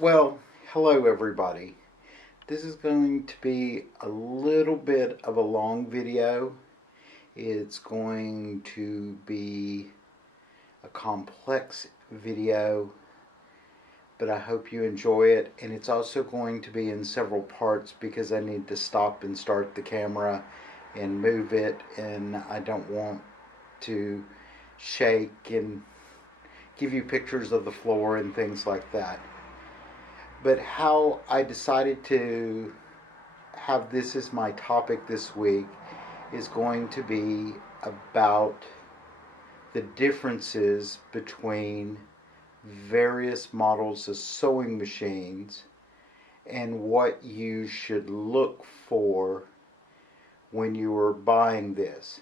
Well, hello everybody. This is going to be a little bit of a long video. It's going to be a complex video, but I hope you enjoy it. And it's also going to be in several parts because I need to stop and start the camera and move it, and I don't want to shake and give you pictures of the floor and things like that. But how I decided to have this as my topic this week is going to be about the differences between various models of sewing machines and what you should look for when you are buying this.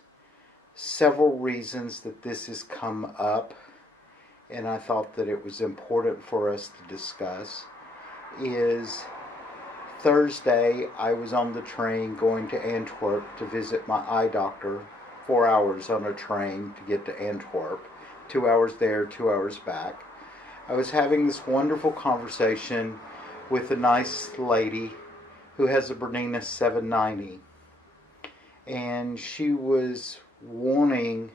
Several reasons that this has come up, and I thought that it was important for us to discuss, is Thursday I was on the train going to Antwerp to visit my eye doctor. 4 hours on a train to get to Antwerp. 2 hours there, 2 hours back. I was having this wonderful conversation with a nice lady who has a Bernina 790. And she was wanting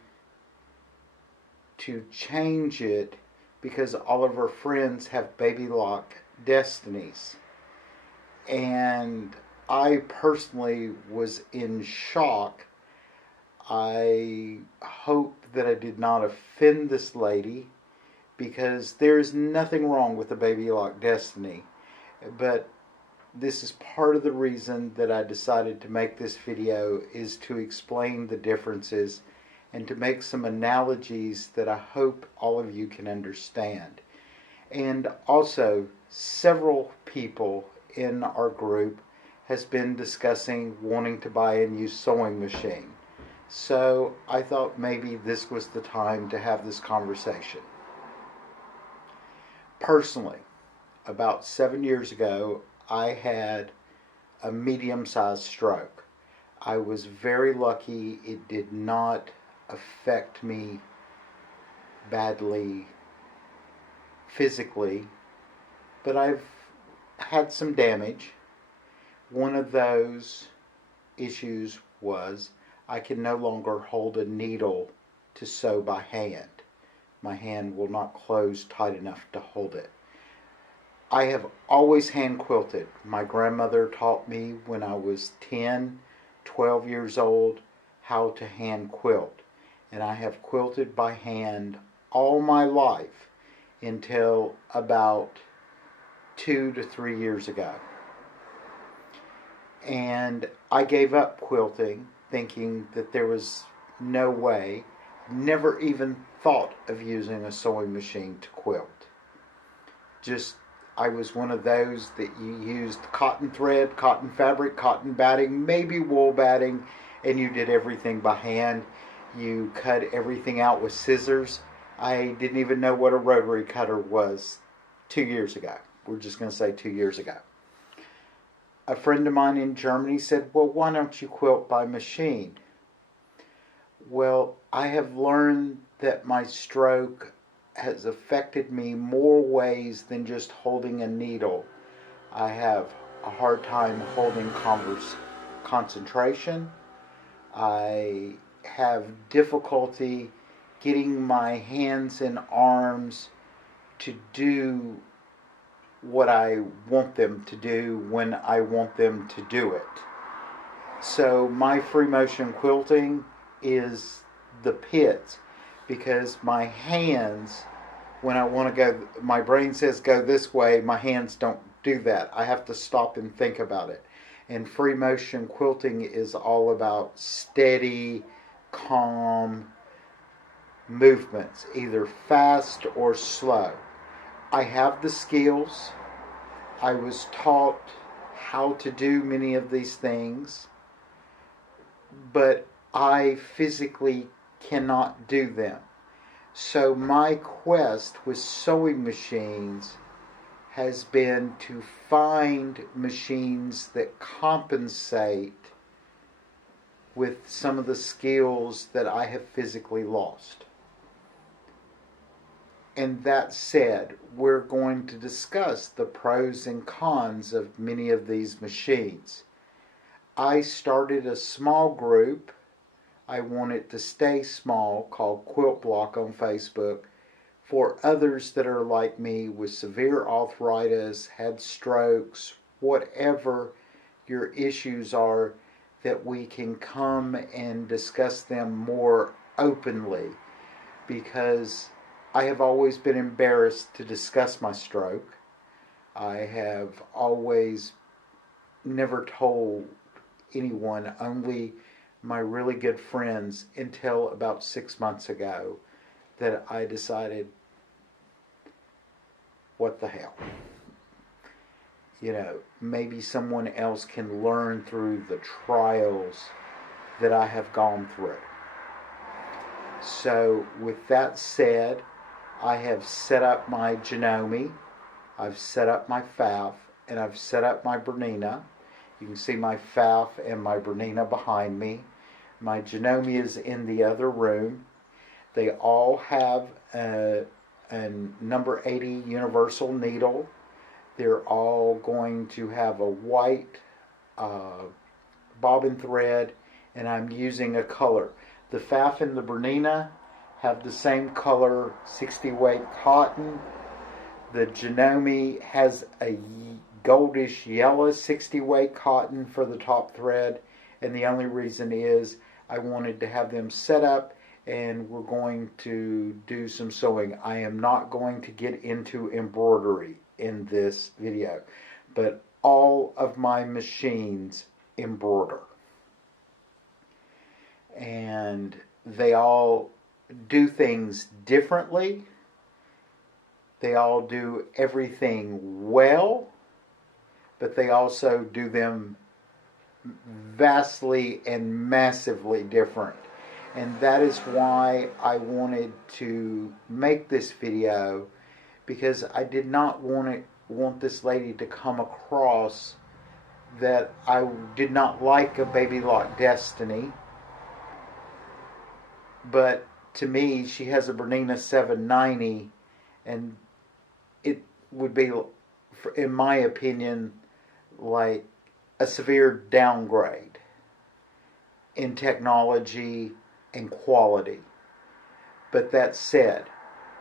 to change it because all of her friends have Baby Lock Destinies. And I personally was in shock. I hope that I did not offend this lady because there is nothing wrong with the Baby Lock Destiny. But this is part of the reason that I decided to make this video, is to explain the differences and to make some analogies that I hope all of you can understand. And also, several people in our group has been discussing wanting to buy a new sewing machine. So I thought maybe this was the time to have this conversation. Personally, about 7 years ago, I had a medium-sized stroke. I was very lucky it did not affect me badly physically, but I've had some damage. One of those issues was I can no longer hold a needle to sew by hand. My hand will not close tight enough to hold it. I have always hand quilted. My grandmother taught me when I was 10, 12 years old how to hand quilt. And I have quilted by hand all my life until about 2 to 3 years ago. And I gave up quilting thinking that there was no way, never even thought of using a sewing machine to quilt. I was one of those that you used cotton thread, cotton fabric, cotton batting, maybe wool batting, and you did everything by hand. You cut everything out with scissors. I didn't even know what a rotary cutter was 2 years ago. We're just going to say 2 years ago. A friend of mine in Germany said, well, why don't you quilt by machine? Well, I have learned that my stroke has affected me more ways than just holding a needle. I have a hard time holding concentration. I have difficulty getting my hands and arms to do what I want them to do when I want them to do it. So my free motion quilting is the pit, because my hands, when I want to go, my brain says go this way, my hands don't do that. I have to stop and think about it. And free motion quilting is all about steady, calm movements, either fast or slow. I have the skills. I was taught how to do many of these things, but I physically cannot do them. So my quest with sewing machines has been to find machines that compensate with some of the skills that I have physically lost. And that said, we're going to discuss the pros and cons of many of these machines. I started a small group. I want it to stay small, called Quilt Block on Facebook, for others that are like me with severe arthritis, had strokes, whatever your issues are, that we can come and discuss them more openly, because I have always been embarrassed to discuss my stroke. I have always never told anyone, only my really good friends, until about 6 months ago, that I decided, what the hell? Maybe someone else can learn through the trials that I have gone through. So, with that said, I have set up my Janome, I've set up my Pfaff, and I've set up my Bernina. You can see my Pfaff and my Bernina behind me. My Janome is in the other room. They all have a number 80 universal needle. They're all going to have a white bobbin thread, and I'm using a color. The Pfaff and the Bernina have the same color, 60 weight cotton. The Janome has a goldish yellow 60 weight cotton for the top thread, and the only reason is I wanted to have them set up, and we're going to do some sewing. I am not going to get into embroidery in this video, but all of my machines embroider. And they all do things differently. They all do everything well, but they also do them vastly and massively different. And that is why I wanted to make this video, because I did not want this lady to come across that I did not like a Baby Lock Destiny. But to me, she has a Bernina 790, and it would be, in my opinion, like a severe downgrade in technology and quality. But that said,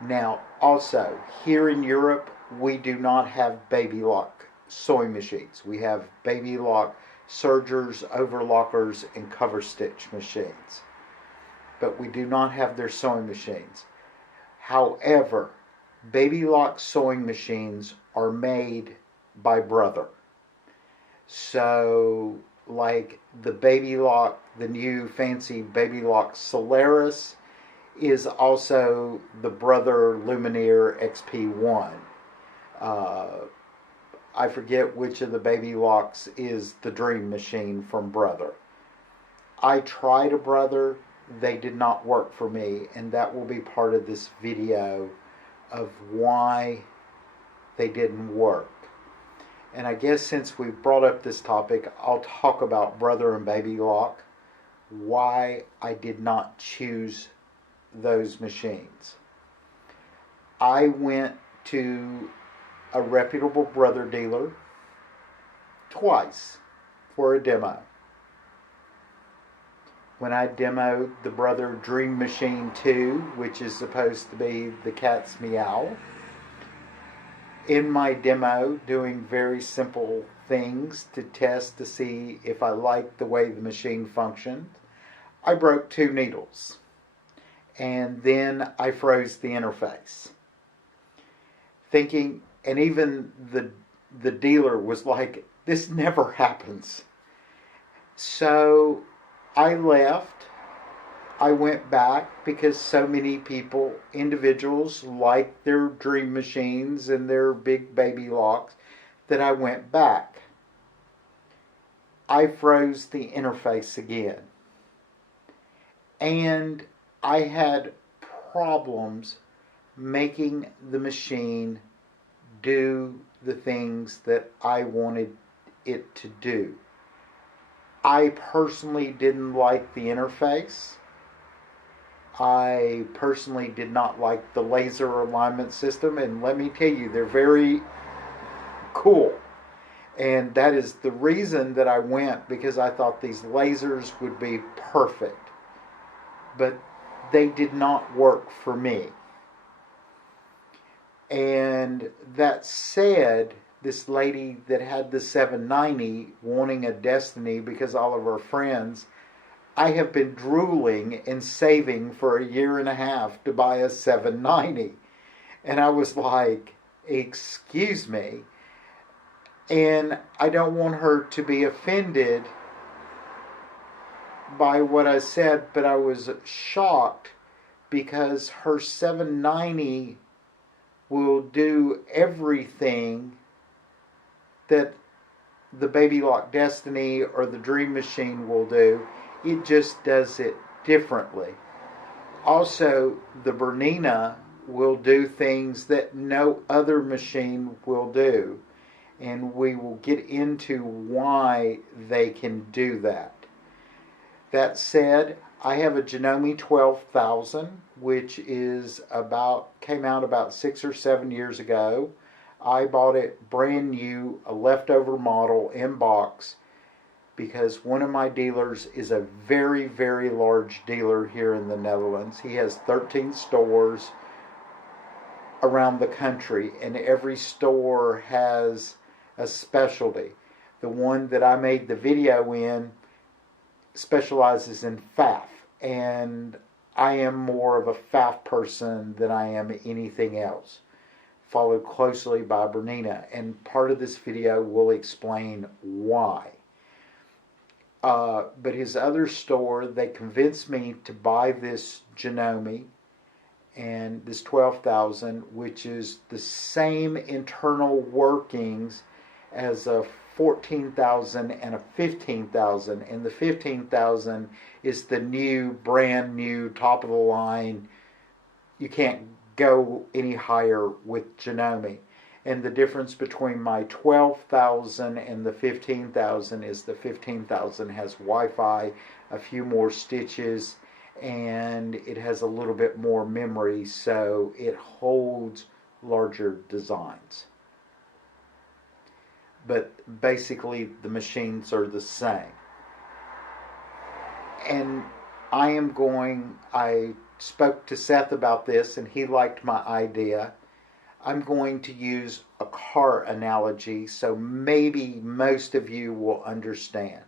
now also here in Europe, we do not have Baby Lock sewing machines. We have Baby Lock sergers, overlockers, and cover stitch machines. But we do not have their sewing machines. However, Baby Lock sewing machines are made by Brother. So, like the Baby Lock, the new fancy Baby Lock Solaris, is also the Brother Lumineer XP1. I forget which of the Baby Locks is the Dream Machine from Brother. I tried a Brother. They did not work for me, and that will be part of this video of why they didn't work. And I guess since we've brought up this topic, I'll talk about Brother and Baby Lock, why I did not choose those machines. I went to a reputable Brother dealer twice for a demo. When I demoed the Brother Dream Machine 2, which is supposed to be the cat's meow, in my demo, doing very simple things to test to see if I liked the way the machine functioned, I broke 2 needles. And then I froze the interface. Thinking, and even the dealer was like, this never happens. So I left. I went back because so many people, individuals, like their Dream Machines and their big Baby Locks, that I went back. I froze the interface again. And I had problems making the machine do the things that I wanted it to do. I personally didn't like the interface. I personally did not like the laser alignment system, and let me tell you, they're very cool. And that is the reason that I went, because I thought these lasers would be perfect. But they did not work for me. And that said, this lady that had the 790 wanting a Destiny because all of her friends, I have been drooling and saving for a year and a half to buy a 790. And I was like, excuse me. And I don't want her to be offended by what I said, but I was shocked because her 790 will do everything that the Baby Lock Destiny or the Dream Machine will do. It just does it differently. Also, the Bernina will do things that no other machine will do. And we will get into why they can do that. That said, I have a Janome 12,000, which came out about 6 or 7 years ago. I bought it brand new, a leftover model in box, because one of my dealers is a very, very large dealer here in the Netherlands. He has 13 stores around the country, and every store has a specialty. The one that I made the video in specializes in FAF, and I am more of a FAF person than I am anything else, followed closely by Bernina, and part of this video will explain why. But his other store, they convinced me to buy this Janome and this 12,000, which is the same internal workings as a 14,000 and a 15,000, and the 15,000 is the new, brand new, top of the line. You can't go any higher with Janome. And the difference between my 12,000 and the 15,000 is the 15,000 has Wi-Fi, a few more stitches, and it has a little bit more memory, so it holds larger designs. But basically the machines are the same. And I spoke to Seth about this and he liked my idea. I'm going to use a car analogy so maybe most of you will understand.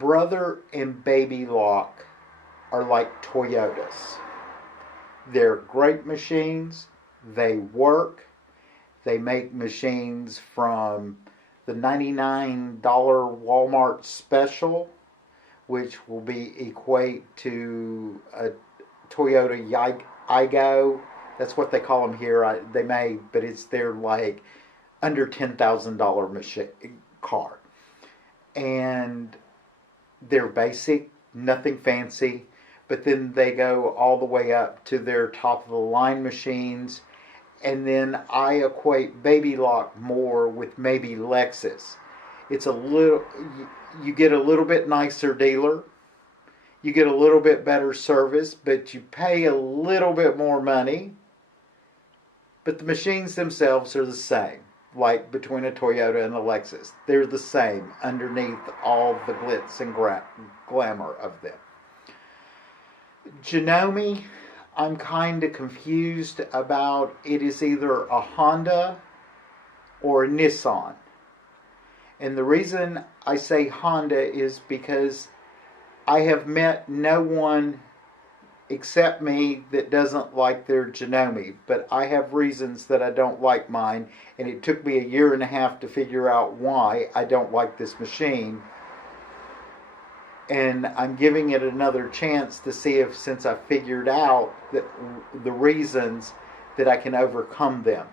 Brother and Baby Lock are like Toyotas. They're great machines. They work. They make machines from the $99 Walmart special, which will equate to a Toyota Aygo. That's what they call them here. But they're like under $10,000 car. And they're basic, nothing fancy. But then they go all the way up to their top of the line machines. And then I equate Baby Lock more with maybe Lexus. It's you get a little bit nicer dealer. You get a little bit better service, but you pay a little bit more money. But the machines themselves are the same, like between a Toyota and a Lexus. They're the same underneath all the glitz and glamour of them. Janome, I'm kind of confused about. It is either a Honda or a Nissan. And the reason I say Honda is because I have met no one except me that doesn't like their Janome. But I have reasons that I don't like mine. And it took me a year and a half to figure out why I don't like this machine. And I'm giving it another chance to see if, since I figured out the reasons, that I can overcome them.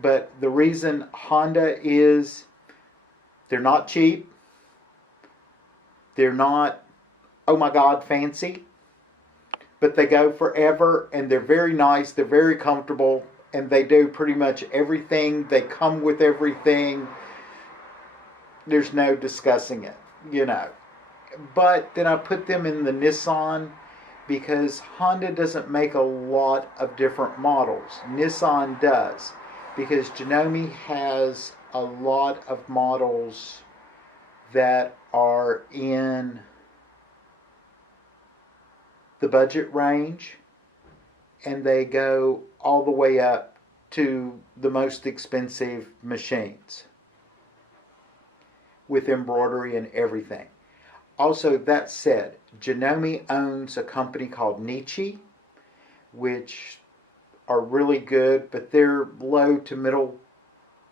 But the reason Honda is, they're not cheap. They're not, oh my God, fancy. But they go forever, and they're very nice. They're very comfortable, and they do pretty much everything. They come with everything. There's no discussing it. but then I put them in the Nissan because Honda doesn't make a lot of different models. Nissan does, because Janome has a lot of models that are in the budget range, and they go all the way up to the most expensive machines with embroidery and everything. Also, that said, Janome owns a company called Nichi, which are really good, but they're low to middle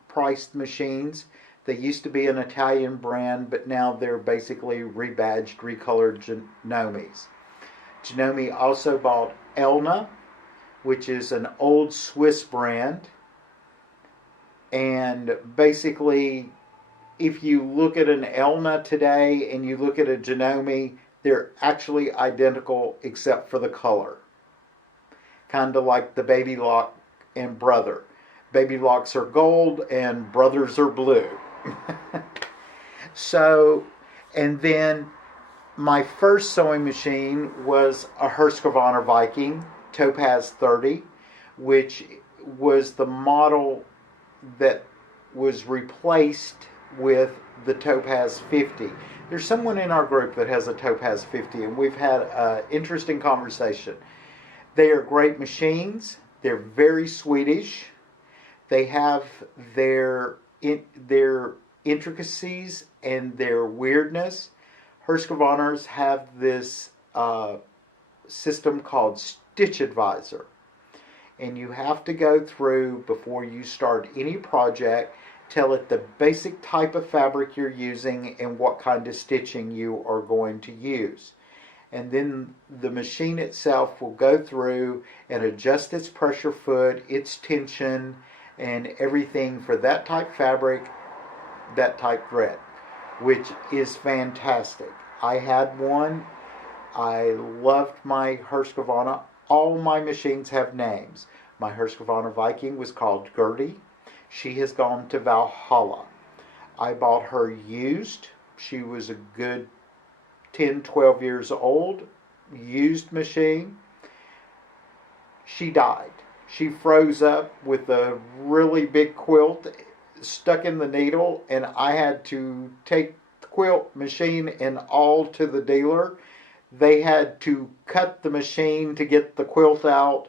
priced machines. They used to be an Italian brand, but now they're basically rebadged, recolored Janomes. Janome also bought Elna, which is an old Swiss brand. And basically, if you look at an Elna today and you look at a Janome, they're actually identical except for the color. Kind of like the Baby Lock and Brother. Baby Locks are gold and Brothers are blue. So, and then my first sewing machine was a Husqvarna Viking Topaz 30, which was the model that was replaced with the Topaz 50. There's someone in our group that has a Topaz 50, and we've had an interesting conversation. They are great machines. They're very Swedish. They have their intricacies and their weirdness. Husqvarnas have this system called Stitch Advisor. And you have to go through, before you start any project, tell it the basic type of fabric you're using and what kind of stitching you are going to use. And then the machine itself will go through and adjust its pressure foot, its tension, and everything for that type fabric, that type thread, which is fantastic. I had one. I loved my Husqvarna. All my machines have names. My Husqvarna Viking was called Gertie. She has gone to Valhalla. I bought her used. She was a good 10, 12 years old, used machine. She died. She froze up with a really big quilt stuck in the needle, and I had to take the quilt machine and all to the dealer. They had to cut the machine to get the quilt out,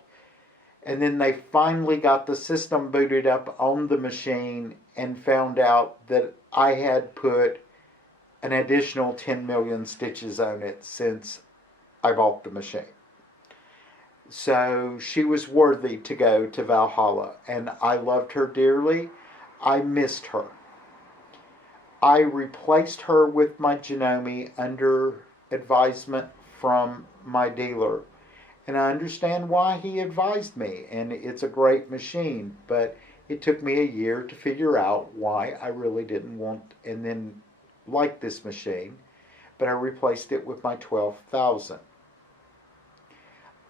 and then they finally got the system booted up on the machine and found out that I had put an additional 10 million stitches on it since I bought the machine. So she was worthy to go to Valhalla, and I loved her dearly. I missed her. I replaced her with my Janome under advisement from my dealer, and I understand why he advised me, and it's a great machine, but it took me a year to figure out why I really didn't want and then like this machine, but I replaced it with my 12,000.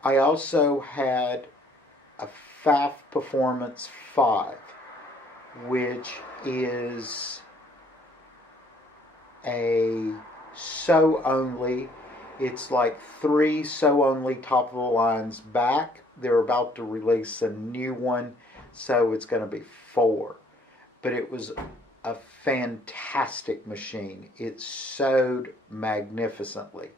I also had a Pfaff Performance 5, which is a sew only. It's like 3 sew only top of the lines back. They're about to release a new one, so it's going to be 4. But it was a fantastic machine. It sewed magnificently.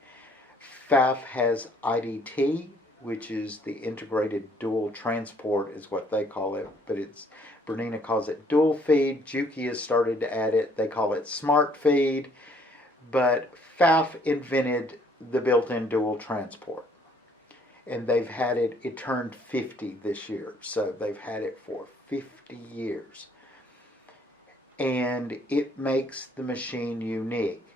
Pfaff has IDT, which is the integrated dual transport is what they call it, but it's Bernina calls it dual feed. Juki has started to add it. They call it smart feed, but Pfaff invented the built-in dual transport, and they've had it. It turned 50 this year, so they've had it for 50 years, and it makes the machine unique.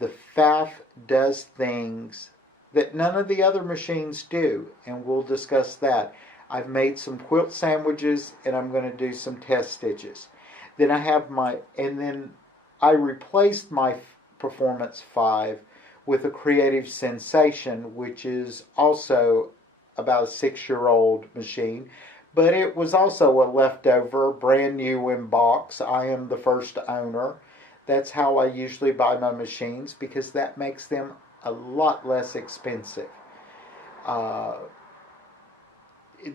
The Pfaff does things that none of the other machines do, and we'll discuss that. I've made some quilt sandwiches, and I'm going to do some test stitches. Then I replaced my Performance 5 with a Creative Sensation, which is also about a 6-year-old machine, but it was also a leftover, brand new in box. I am the first owner. That's how I usually buy my machines, because that makes them a lot less expensive. Uh,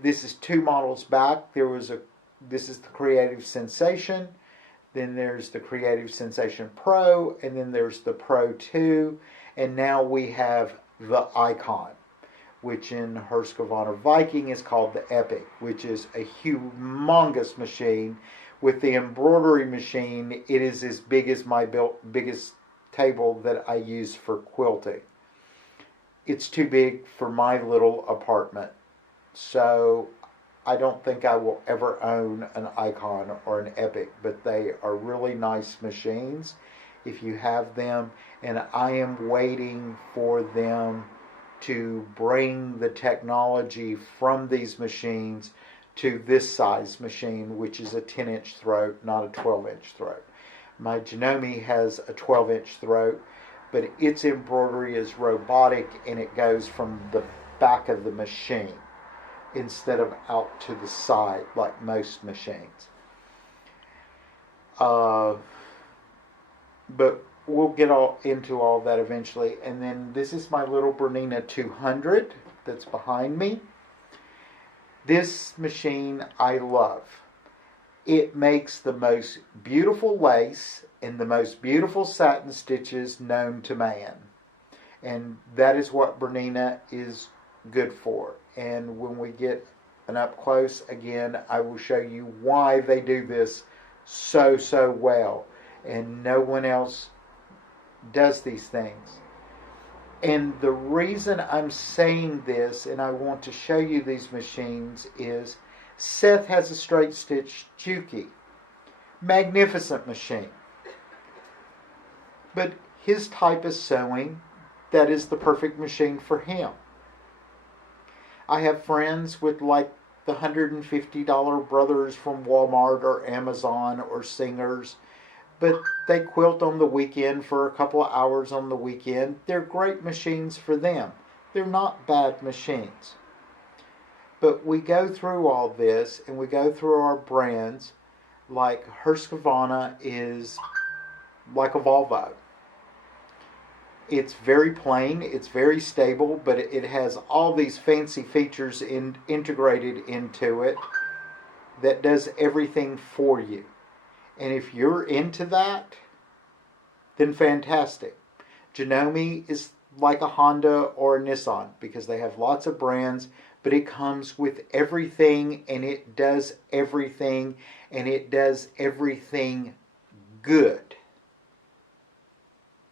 this is 2 models back. This is the Creative Sensation. Then there's the Creative Sensation Pro, and then there's the Pro 2, and now we have the Icon, which in Husqvarna Viking is called the Epic, which is a humongous machine. With the embroidery machine, it is as big as my biggest table that I use for quilting. It's too big for my little apartment, so I don't think I will ever own an Icon or an Epic, but they are really nice machines if you have them, and I am waiting for them to bring the technology from these machines to this size machine, which is a 10-inch throat, not a 12-inch throat. My Janome has a 12-inch throat, but its embroidery is robotic, and it goes from the back of the machine instead of out to the side like most machines. But we'll get into all that eventually. And then this is my little Bernina 200 that's behind me. This machine I love. It makes the most beautiful lace and the most beautiful satin stitches known to man. And that is what Bernina is good for. And when we get an up close again, I will show you why they do this so well. And no one else does these things. And the reason I'm saying this, and I want to show you these machines, is Seth has a straight stitch Juki. Magnificent machine. But his type of sewing, that is the perfect machine for him. I have friends with like the $150 brothers from Walmart or Amazon or Singers, but they quilt on the weekend for a couple of hours on the weekend. They're great machines for them. They're not bad machines. But we go through all this, and we go through our brands, like Husqvarna is like a Volvo. It's very plain, it's very stable, but it has all these fancy features integrated into it that does everything for you. And if you're into that, then fantastic. Janome is like a Honda or a Nissan, because they have lots of brands, but it comes with everything, and it does everything, and it does everything good.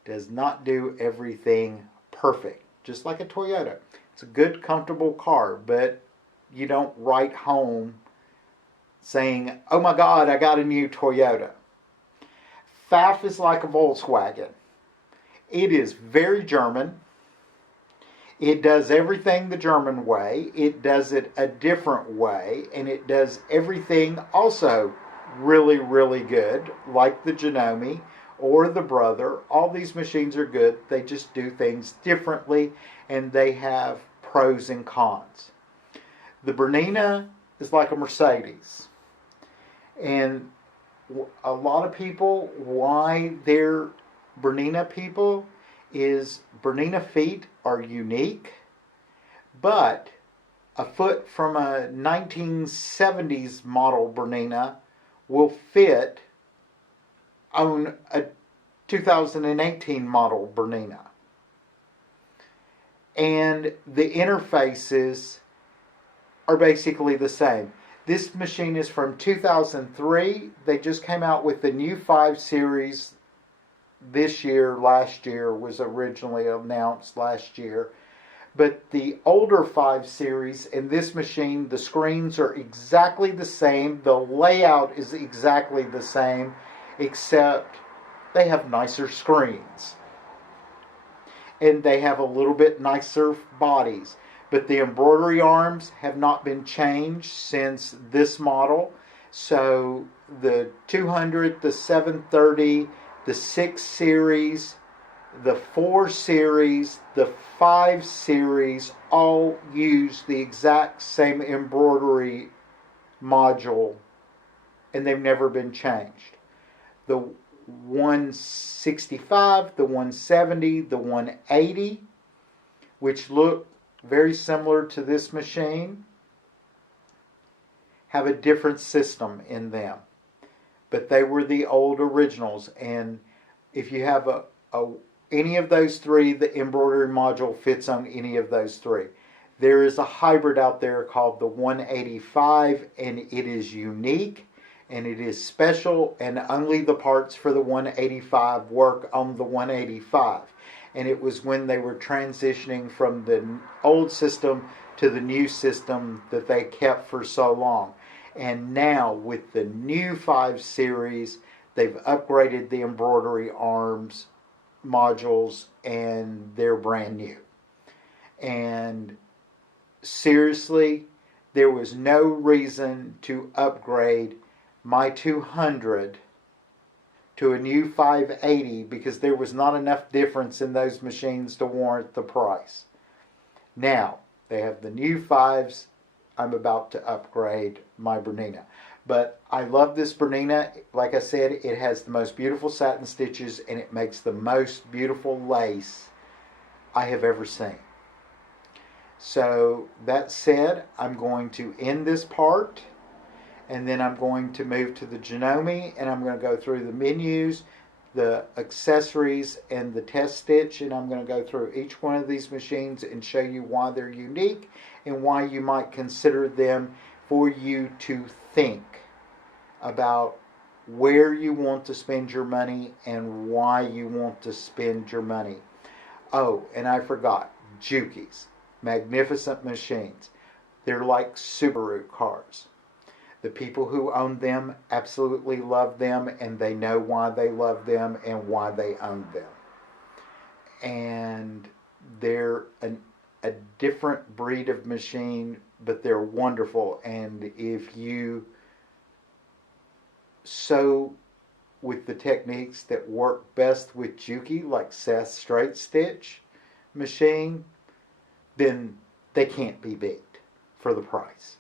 Does not do everything perfect. Just like a Toyota. It's a good, comfortable car, but you don't write home saying, oh my God, I got a new Toyota. Pfaff is like a Volkswagen. It is very German. It does everything the German way. It does it a different way, and it does everything also really, really good, like the Janome or the Brother. All these machines are good. They just do things differently, and they have pros and cons. The Bernina is like a Mercedes. And a lot of people, why they're Bernina people, is Bernina feet are unique, but a foot from a 1970s model Bernina will fit on a 2018 model Bernina. And the interfaces are basically the same. This machine is from 2003. They just came out with the new 5 series this year. Last year was originally announced last year. But the older 5 series in this machine, the screens are exactly the same. The layout is exactly the same, except they have nicer screens. And they have a little bit nicer bodies. But the embroidery arms have not been changed since this model. So the 200, the 730, the 6 series, the 4 series, the 5 series all use the exact same embroidery module, and they've never been changed. The 165, the 170, the 180, which look very similar to this machine, have a different system in them. But they were the old originals. And if you have any of those three, the embroidery module fits on any of those three. There is a hybrid out there called the 185, and it is unique and it is special, and only the parts for the 185 work on the 185. And it was when they were transitioning from the old system to the new system that they kept for so long. And now with the new 5 series, they've upgraded the embroidery arms modules and they're brand new. And seriously, there was no reason to upgrade my 200 to a new 580 because there was not enough difference in those machines to warrant the price. Now, they have the new 5s. I'm about to upgrade my Bernina. But I love this Bernina. Like I said, it has the most beautiful satin stitches and it makes the most beautiful lace I have ever seen. So that said, I'm going to end this part and then I'm going to move to the Janome and I'm going to go through the menus, the accessories, and the test stitch, and I'm going to go through each one of these machines and show you why they're unique and why you might consider them for you to think about where you want to spend your money and why you want to spend your money. Oh, and I forgot, Juki's. Magnificent machines. They're like Subaru cars. The people who own them absolutely love them, and they know why they love them and why they own them. And they're a different breed of machine, but they're wonderful. And if you sew with the techniques that work best with Juki, like Seth's straight stitch machine, then they can't be beat for the price.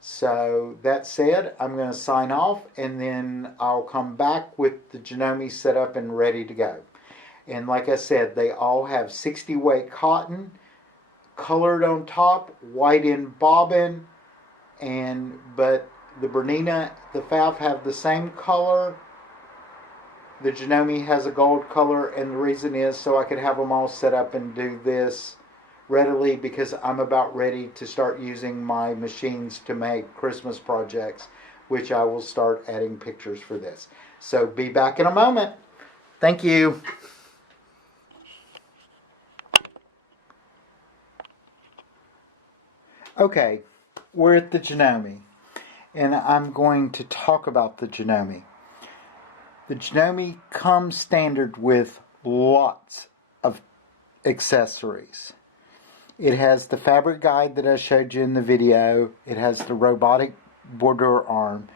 So that said, I'm going to sign off and then I'll come back with the Janome set up and ready to go. And like I said, they all have 60 weight cotton, colored on top, white in bobbin, but the Bernina, the Pfaff have the same color. The Janome has a gold color, and the reason is so I could have them all set up and do this readily because I'm about ready to start using my machines to make Christmas projects, which I will start adding pictures for this. So be back in a moment. Thank you. Okay, we're at the Janome, and I'm going to talk about the Janome. The Janome comes standard with lots of accessories. It has the fabric guide that I showed you in the video. It has the robotic border arm.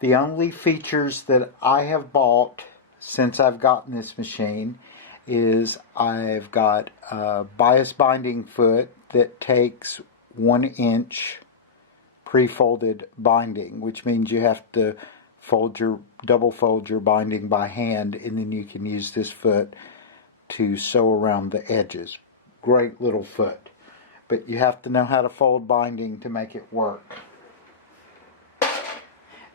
The only features that I have bought since I've gotten this machine is I've got a bias binding foot that takes 1 inch pre-folded binding, which means you have to double fold your binding by hand, and then you can use this foot to sew around the edges. Great little foot. But you have to know how to fold binding to make it work.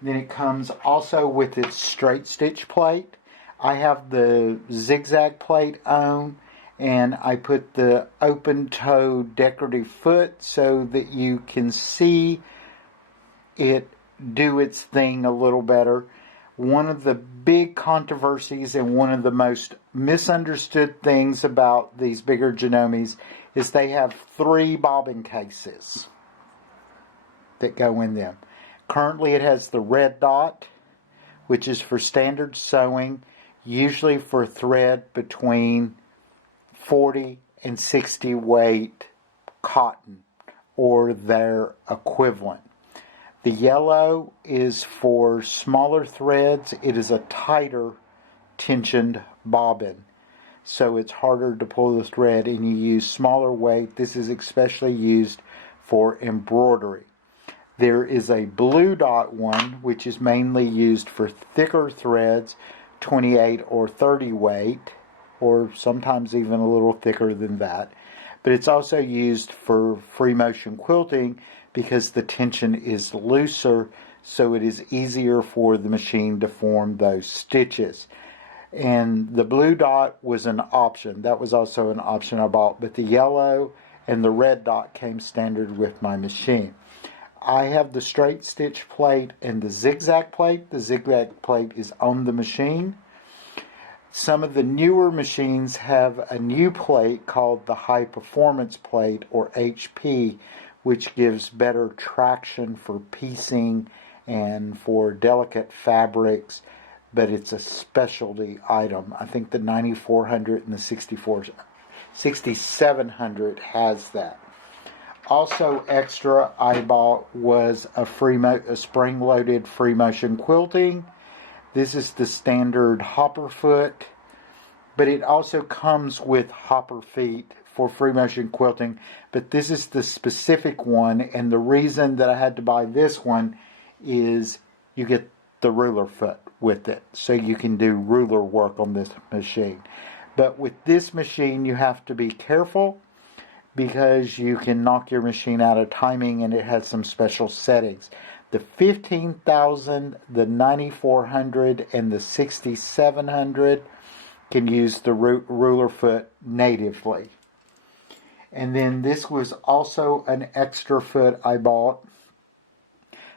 Then it comes also with its straight stitch plate. I have the zigzag plate on, and I put the open toe decorative foot so that you can see it do its thing a little better. One of the big controversies and one of the most misunderstood things about these bigger Janomes is they have 3 bobbin cases that go in them. Currently it has the red dot, which is for standard sewing, usually for thread between 40 and 60 weight cotton or their equivalent. The yellow is for smaller threads. It is a tighter tensioned bobbin, so it's harder to pull the thread, and you use smaller weight. This is especially used for embroidery. There is a blue dot one, which is mainly used for thicker threads, 28 or 30 weight, or sometimes even a little thicker than that. But it's also used for free motion quilting because the tension is looser, so it is easier for the machine to form those stitches. And the blue dot was an option. That was also an option I bought, but the yellow and the red dot came standard with my machine. I have the straight stitch plate and the zigzag plate. The zigzag plate is on the machine. Some of the newer machines have a new plate called the High Performance Plate, or HP, which gives better traction for piecing and for delicate fabrics, but it's a specialty item. I think the 9400 and the 6700 has that. Also extra I bought was a spring-loaded free motion quilting. This is the standard hopper foot, but it also comes with hopper feet for free motion quilting, but this is the specific one, and the reason that I had to buy this one is you get the ruler foot with it, so you can do ruler work on this machine. But with this machine you have to be careful because you can knock your machine out of timing, and it has some special settings. The 15,000, the 9400, and the 6700 can use the ruler foot natively. And then this was also an extra foot I bought.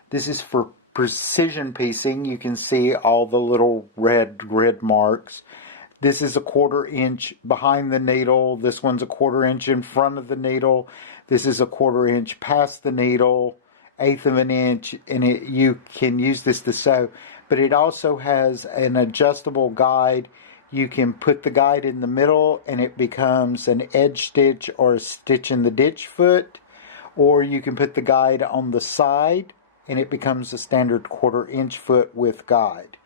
This is for precision piecing. You can see all the little red grid marks. This is a 1/4 inch behind the needle. This one's a 1/4 inch in front of the needle. This is a 1/4 inch past the needle, 1/8 of an inch, and you can use this to sew. But it also has an adjustable guide. You can put the guide in the middle and it becomes an edge stitch or a stitch in the ditch foot, or you can put the guide on the side and it becomes a standard 1/4 inch foot with guide.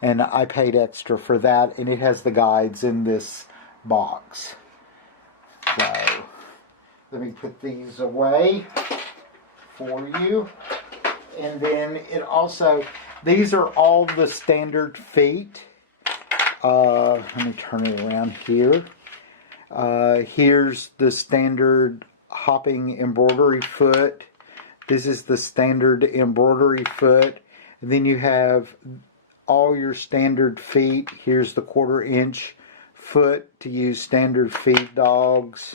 And I paid extra for that, and it has the guides in this box. So let me put these away for you. And then it also, these are all the standard feet. Let me turn it around here. Here's the standard hopping embroidery foot. This is the standard embroidery foot. And then you have all your standard feet. Here's the 1/4 inch foot to use standard feed dogs.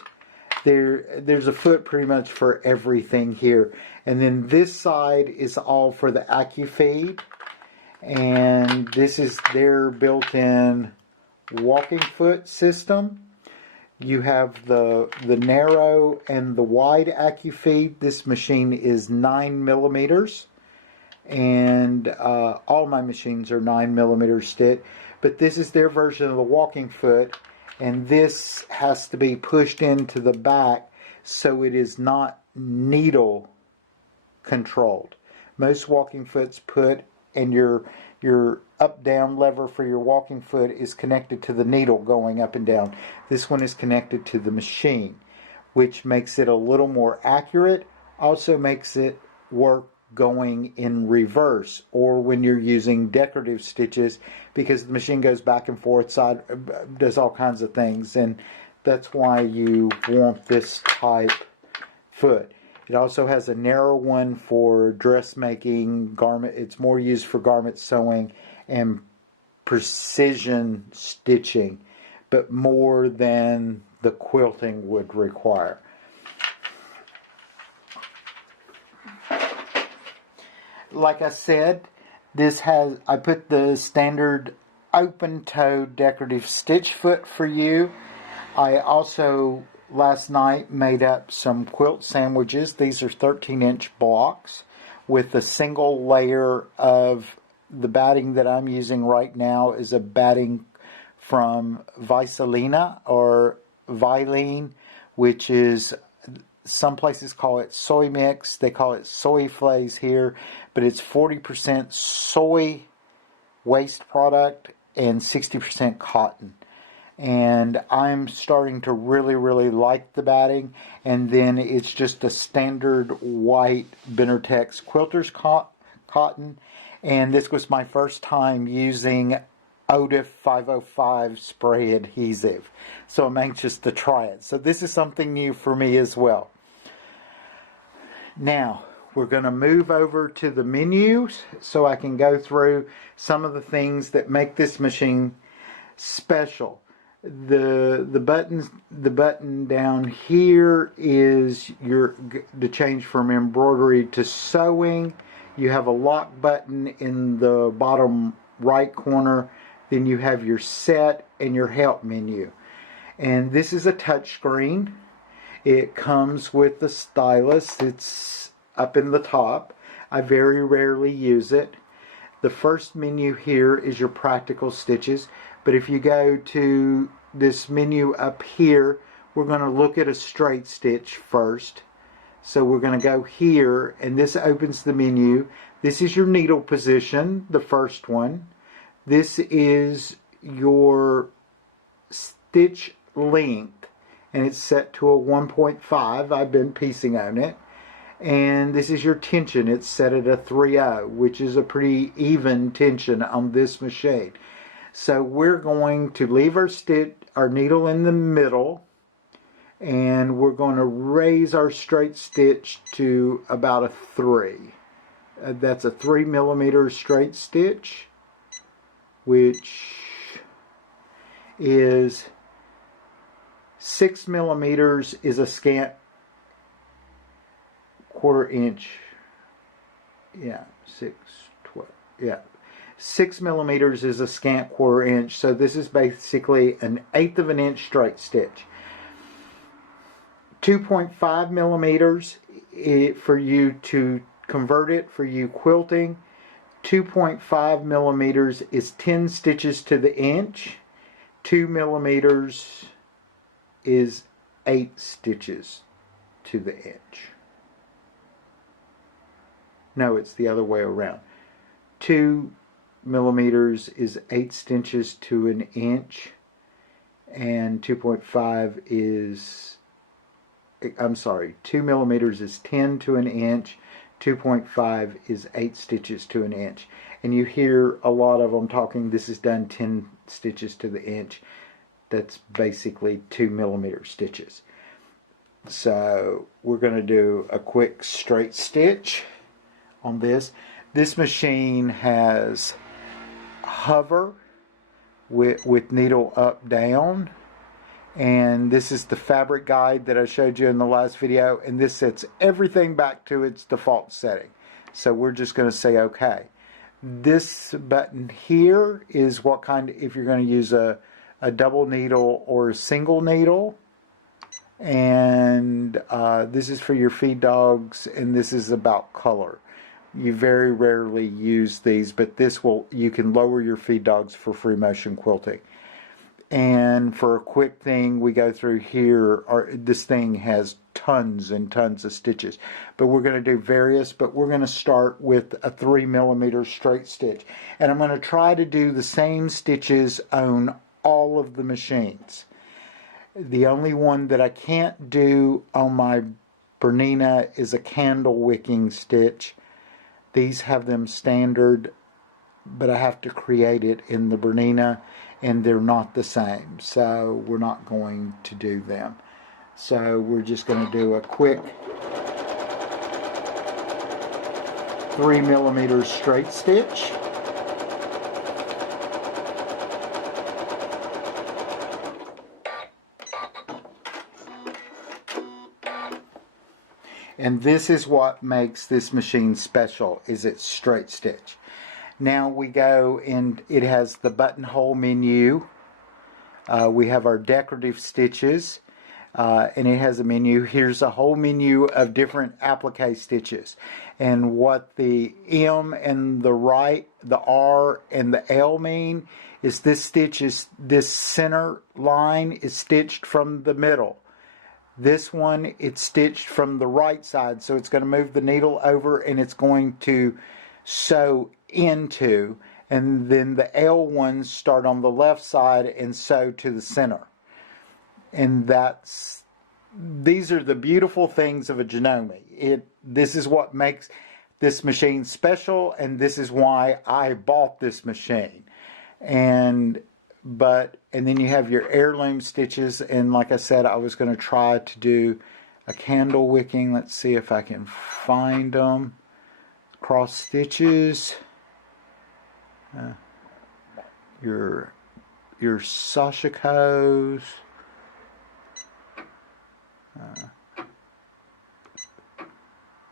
There's a foot pretty much for everything here. And then this side is all for the AccuFeed. And this is their built-in walking foot system. You have the narrow and the wide AccuFeed. This machine is 9 millimeters. And all my machines are 9 millimeters stitch. But this is their version of the walking foot. And this has to be pushed into the back so it is not needle controlled. Most walking foots put, and your up-down lever for your walking foot is connected to the needle going up and down. This one is connected to the machine, which makes it a little more accurate. Also makes it work going in reverse, or when you're using decorative stitches, because the machine goes back and forth, does all kinds of things, and that's why you want this type foot. It also has a narrow one for dressmaking, garment. It's more used for garment sewing and precision stitching, but more than the quilting would require. Like I said, I put the standard open-toed decorative stitch foot for you. I also last night made up some quilt sandwiches. These are 13-inch blocks with a single layer of the batting that I'm using right now is a batting from Visalina or Vilene, which is, some places call it soy mix. They call it soy flays here, but it's 40% soy waste product and 60% cotton. And I'm starting to really, really like the batting. And then it's just a standard white Benartex quilter's cotton. And this was my first time using OTIF 505 spray adhesive. So I'm anxious to try it. So this is something new for me as well. Now, we're going to move over to the menus so I can go through some of the things that make this machine special. The button down here is to change from embroidery to sewing. You have a lock button in the bottom right corner. Then you have your set and your help menu. And this is a touch screen. It comes with the stylus. It's up in the top. I very rarely use it. The first menu here is your practical stitches. But if you go to this menu up here, we're going to look at a straight stitch first. So we're going to go here, and this opens the menu. This is your needle position, the first one. This is your stitch length, and it's set to a 1.5. I've been piecing on it. And this is your tension. It's set at a 3/0, which is a pretty even tension on this machine. So we're going to leave our needle in the middle, and we're going to raise our straight stitch to about a 3. That's a 3 millimeter straight stitch, which is 6 millimeters is a scant 1/4 inch. Yeah, 6 millimeters is a scant 1/4 inch. So this is basically an 1/8 of an inch straight stitch. 2.5 millimeters for you to convert it for you quilting. 2.5 millimeters is 10 stitches to the inch. 2 millimeters is 8 stitches to the inch. No, it's the other way around. 2 millimeters is 8 stitches to an inch, and 2.5 is, I'm sorry, 2 millimeters is 10 to an inch, 2.5 is 8 stitches to an inch. And you hear a lot of them talking, this is done 10 stitches to the inch. That's basically 2 millimeter stitches. So we're going to do a quick straight stitch on this. This machine has hover with needle up down, and this is the fabric guide that I showed you in the last video, and this sets everything back to its default setting. So we're just going to say okay. This button here is what kind of, if you're going to use a double needle or a single needle, and this is for your feed dogs, and this is about color. You very rarely use these, but you can lower your feed dogs for free motion quilting. And for a quick thing, we go through here. This thing has tons and tons of stitches, but we're going to do various, but we're going to start with a 3 millimeter straight stitch. And I'm going to try to do the same stitches on all of the machines. The only one that I can't do on my Bernina is a candle wicking stitch. These have them standard, but I have to create it in the Bernina, and they're not the same. So we're not going to do them. So we're just going to do a quick 3 millimeter straight stitch. And this is what makes this machine special, is its straight stitch. Now we go, and it has the buttonhole menu. We have our decorative stitches, and it has a menu. Here's a whole menu of different applique stitches. And what the M and the right, the R and the L mean is this center line is stitched from the middle. This one, it's stitched from the right side, so it's going to move the needle over and it's going to sew into, and then the L ones start on the left side and sew to the center. And these are the beautiful things of a Janome. This is what makes this machine special, and this is why I bought this machine. and then you have your heirloom stitches, and like I said, I was going to try to do a candle wicking. Let's see if I can find them. Cross stitches, your sashikos,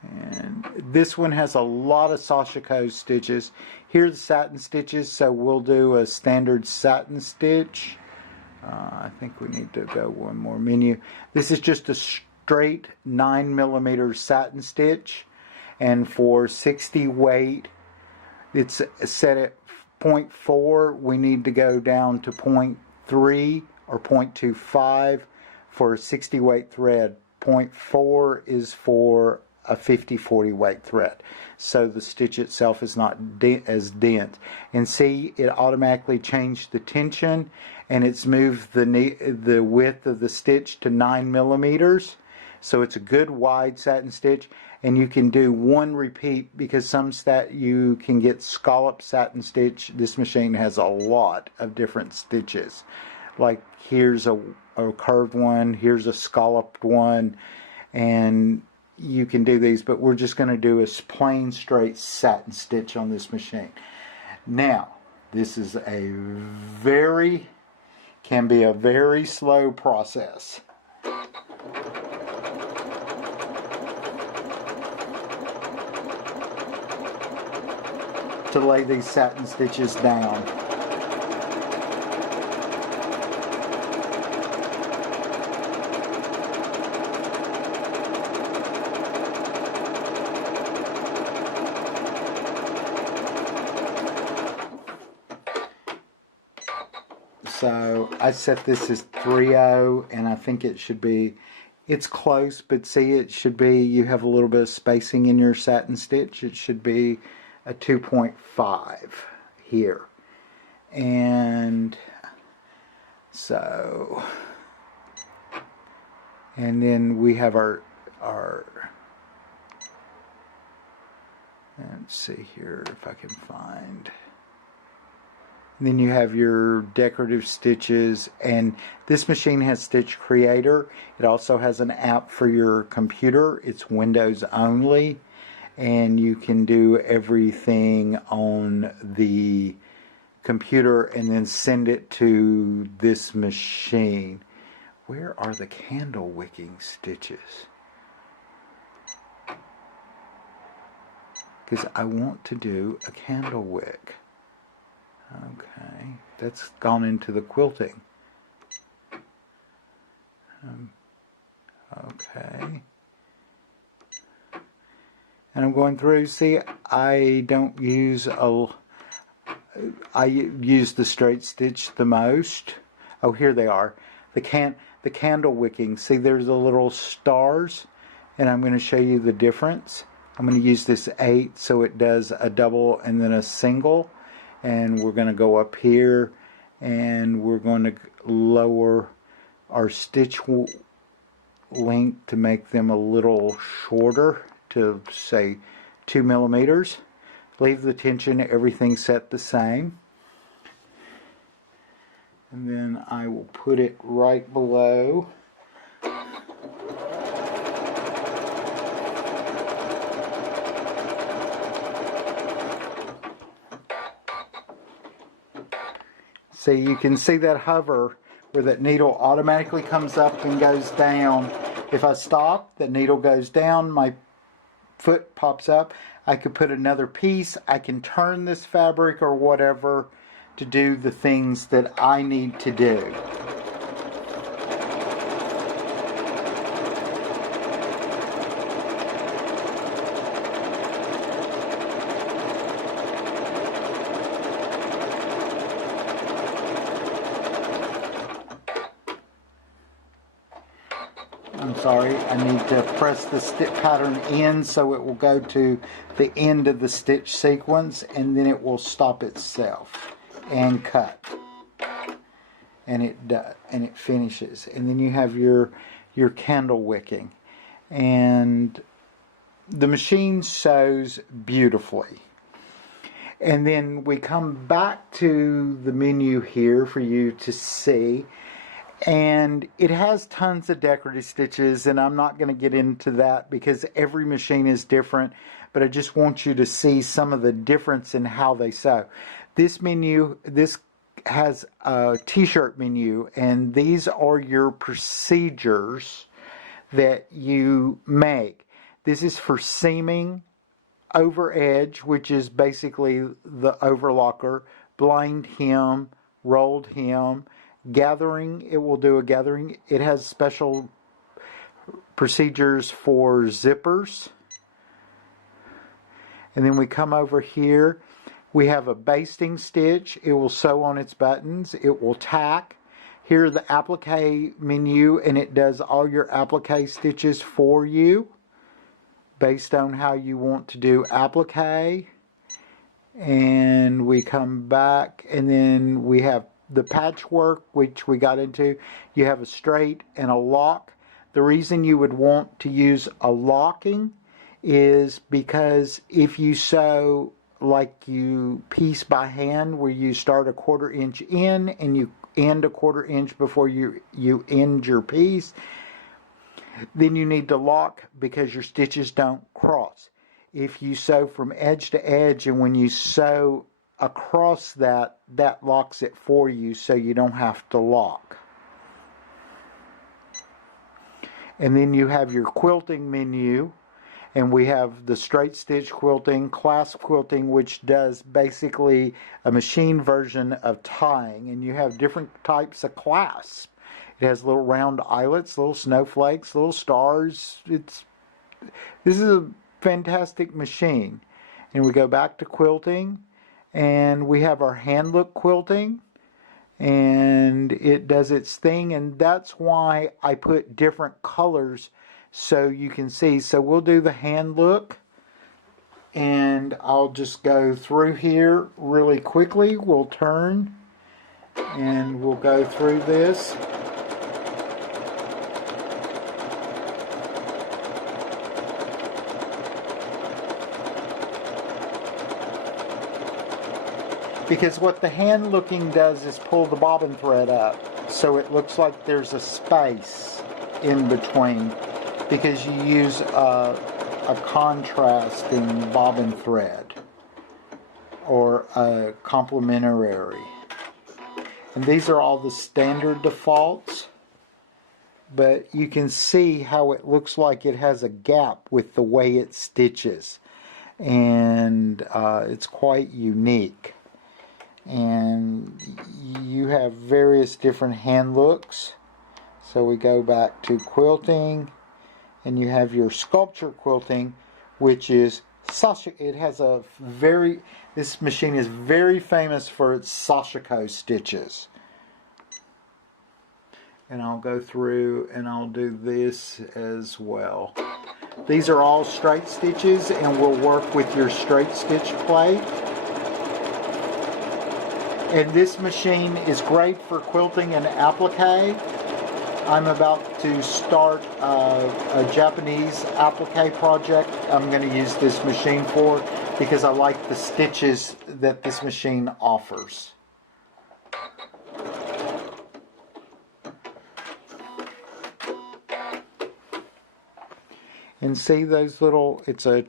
and this one has a lot of sashiko stitches. Here are the satin stitches, so we'll do a standard satin stitch. I think we need to go one more menu. This is just a straight 9mm satin stitch, and for 60 weight it's set at 0.4. We need to go down to 0.3 or 0.25 for a 60 weight thread. 0.4 is for a 50-40 weight thread, so the stitch itself is not as dense. And see, it automatically changed the tension, and it's moved the width of the stitch to 9mm. So it's a good wide satin stitch, and you can do one repeat, because you can get scallop satin stitch. This machine has a lot of different stitches. Like here's a curved one, here's a scalloped one, and you can do these, but we're just going to do a plain straight satin stitch on this machine. Now, this is can be a very slow process. To lay these satin stitches down. So I set this as 3/0, and I think it should be, it's close, but see, it should be, you have a little bit of spacing in your satin stitch. It should be a 2.5 here. And so, and then we have our let's see here if I can find. And then you have your decorative stitches, and this machine has Stitch Creator. It also has an app for your computer. It's Windows only, and you can do everything on the computer and then send it to this machine. Where are the candle wicking stitches? Because I want to do a candle wick. Okay, that's gone into the quilting. Okay. And I'm going through, see, I use the straight stitch the most. Oh, here they are. The candle wicking. See, there's the little stars, and I'm going to show you the difference. I'm going to use this 8 so it does a double and then a single. And we're going to go up here, and we're going to lower our stitch length to make them a little shorter, to say 2mm. Leave the tension, everything set the same. And then I will put it right below. So you can see that hover where that needle automatically comes up and goes down. If I stop, the needle goes down, my foot pops up. I could put another piece. I can turn this fabric or whatever to do the things that I need to do. I'm sorry, I need to press the stitch pattern in so it will go to the end of the stitch sequence, and then it will stop itself and cut, and it finishes. And then you have your candle wicking, and the machine sews beautifully. And then we come back to the menu here for you to see. And it has tons of decorative stitches, and I'm not going to get into that because every machine is different, but I just want you to see some of the difference in how they sew. This menu, this has a t-shirt menu, and these are your procedures that you make. This is for seaming, over edge, which is basically the overlocker, blind hem, rolled hem, gathering. It will do a gathering. It has special procedures for zippers. And then we come over here. We have a basting stitch. It will sew on its buttons. It will tack. Here the applique menu, and it does all your applique stitches for you based on how you want to do applique. And we come back, and then we have the patchwork, which we got into. You have a straight and a lock. The reason you would want to use a locking is because if you sew like you piece by hand, where you start a 1/4 inch in and you end a 1/4 inch before you end your piece, then you need to lock because your stitches don't cross. If you sew from edge to edge, and when you sew across that locks it for you, so you don't have to lock. And then you have your quilting menu, and we have the straight stitch quilting, clasp quilting, which does basically a machine version of tying, and you have different types of clasps. It has little round eyelets, little snowflakes, little stars. This is a fantastic machine. And we go back to quilting, and we have our hand look quilting, and it does its thing, and that's why I put different colors so you can see. So we'll do the hand look, and I'll just go through here really quickly. We'll turn and we'll go through this. Because what the hand looking does is pull the bobbin thread up, so it looks like there's a space in between, because you use a contrasting bobbin thread or a complementary. And these are all the standard defaults, but you can see how it looks like it has a gap with the way it stitches, and it's quite unique. And you have various different hand looks. So we go back to quilting, and you have your sculpture quilting, which is it has a this machine is very famous for its Sashiko stitches. And I'll go through and I'll do this as well. These are all straight stitches, and we'll work with your straight stitch plate. And this machine is great for quilting and applique. I'm about to start a Japanese applique project I'm going to use this machine for, because I like the stitches that this machine offers. And see those little, it's a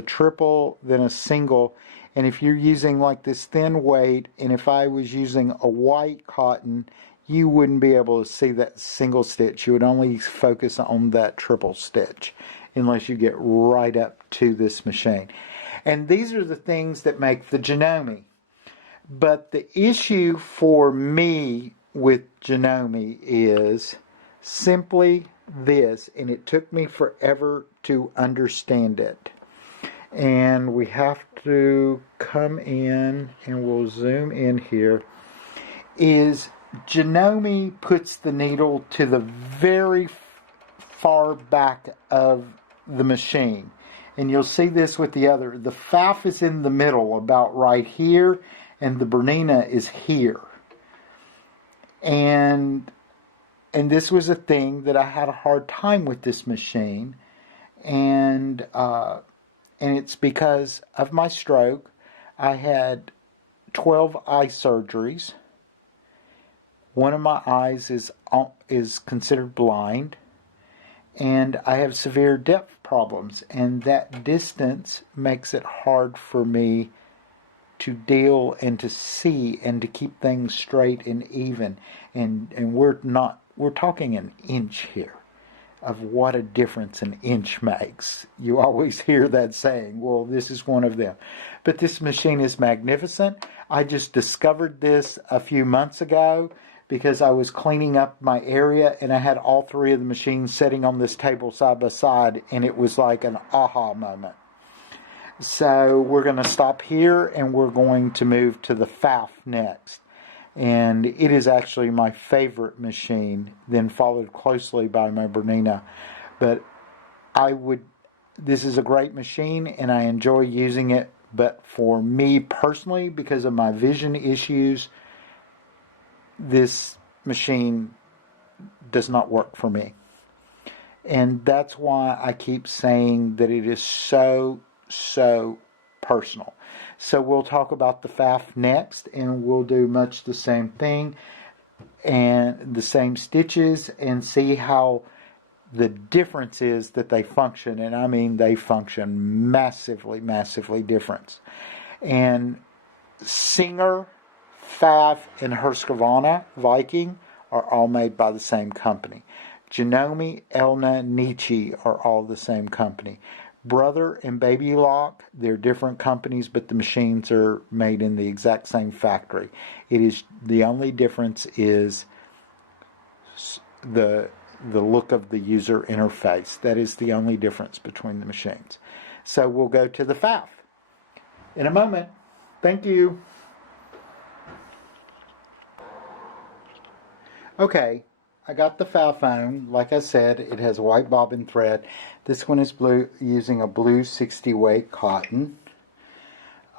triple, then a single. And if you're using like this thin weight, and if I was using a white cotton, you wouldn't be able to see that single stitch. You would only focus on that triple stitch unless you get right up to this machine. And these are the things that make the Janome. But the issue for me with Janome is simply this, and it took me forever to understand it. And we have to come in, and we'll zoom in here, is Janome puts the needle to the very far back of the machine. And you'll see this with the other. The FAF is in the middle, about right here, and the Bernina is here. And this was a thing that I had a hard time with this machine. And it's because of my stroke. I had 12 eye surgeries. One of my eyes is considered blind, and I have severe depth problems, and that distance makes it hard for me to deal and to see and to keep things straight and even. And we're talking an inch here of what a difference an inch makes. You always hear that saying. Well, this is one of them. But this machine is magnificent. I just discovered this a few months ago because I was cleaning up my area and I had all three of the machines sitting on this table side by side, and it was like an aha moment. So we're going to stop here and we're going to move to the Pfaff next. And it is actually my favorite machine, then followed closely by my Bernina. But this is a great machine and I enjoy using it. But for me personally, because of my vision issues, this machine does not work for me. And that's why I keep saying that it is so personal. So we'll talk about the Pfaff next, and we'll do much the same thing and the same stitches and see how the difference is that they function. And I mean they function massively different. And Singer, Pfaff, and Husqvarna Viking are all made by the same company. Janome, Elna, Nietzsche are all the same company. Brother and Baby Lock, they're different companies, but the machines are made in the exact same factory. The only difference is the look of the user interface. That is the only difference between the machines. So we'll go to the Pfaff in a moment. Thank you. Okay, I got the Pfaff on. Like I said, it has a white bobbin thread. This one is blue, using a blue 60 weight cotton.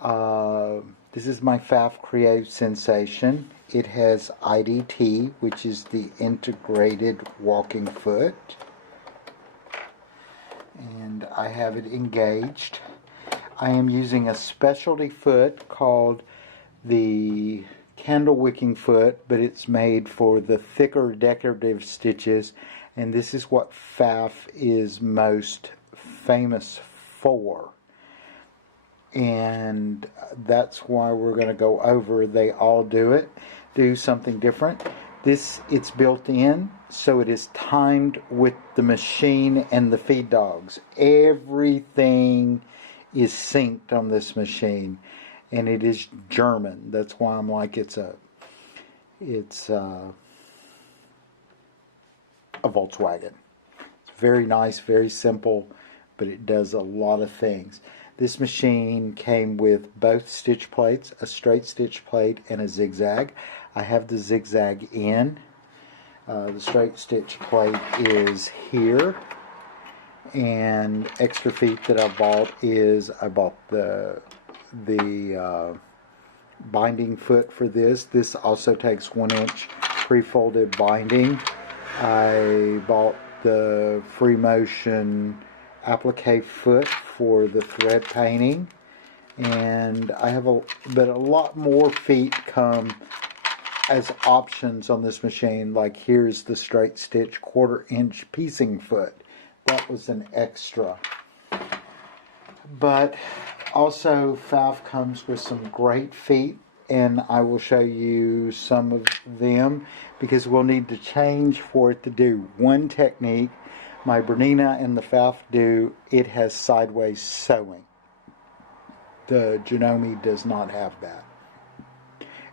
This is my Pfaff Creative Sensation. It has IDT, which is the integrated walking foot. And I have it engaged. I am using a specialty foot called the candle wicking foot, but it's made for the thicker decorative stitches, and this is what Pfaff is most famous for, and that's why we're going to go over. They all do something different. It's built in, so it is timed with the machine and the feed dogs. Everything is synced on this machine. And it is German. That's why I'm like it's a Volkswagen. It's very nice, very simple, but it does a lot of things. This machine came with both stitch plates, a straight stitch plate and a zigzag. I have the zigzag in. The straight stitch plate is here. And extra feet that I bought the binding foot for this. This also takes 1 inch pre-folded binding. I bought the Free Motion applique foot for the thread painting, and I have a lot more feet come as options on this machine. Like here's the straight stitch 1/4 inch piecing foot. That was an extra. But also, Pfaff comes with some great feet, and I will show you some of them because we'll need to change for it to do one technique. My Bernina and the Pfaff it has sideways sewing. The Janome does not have that.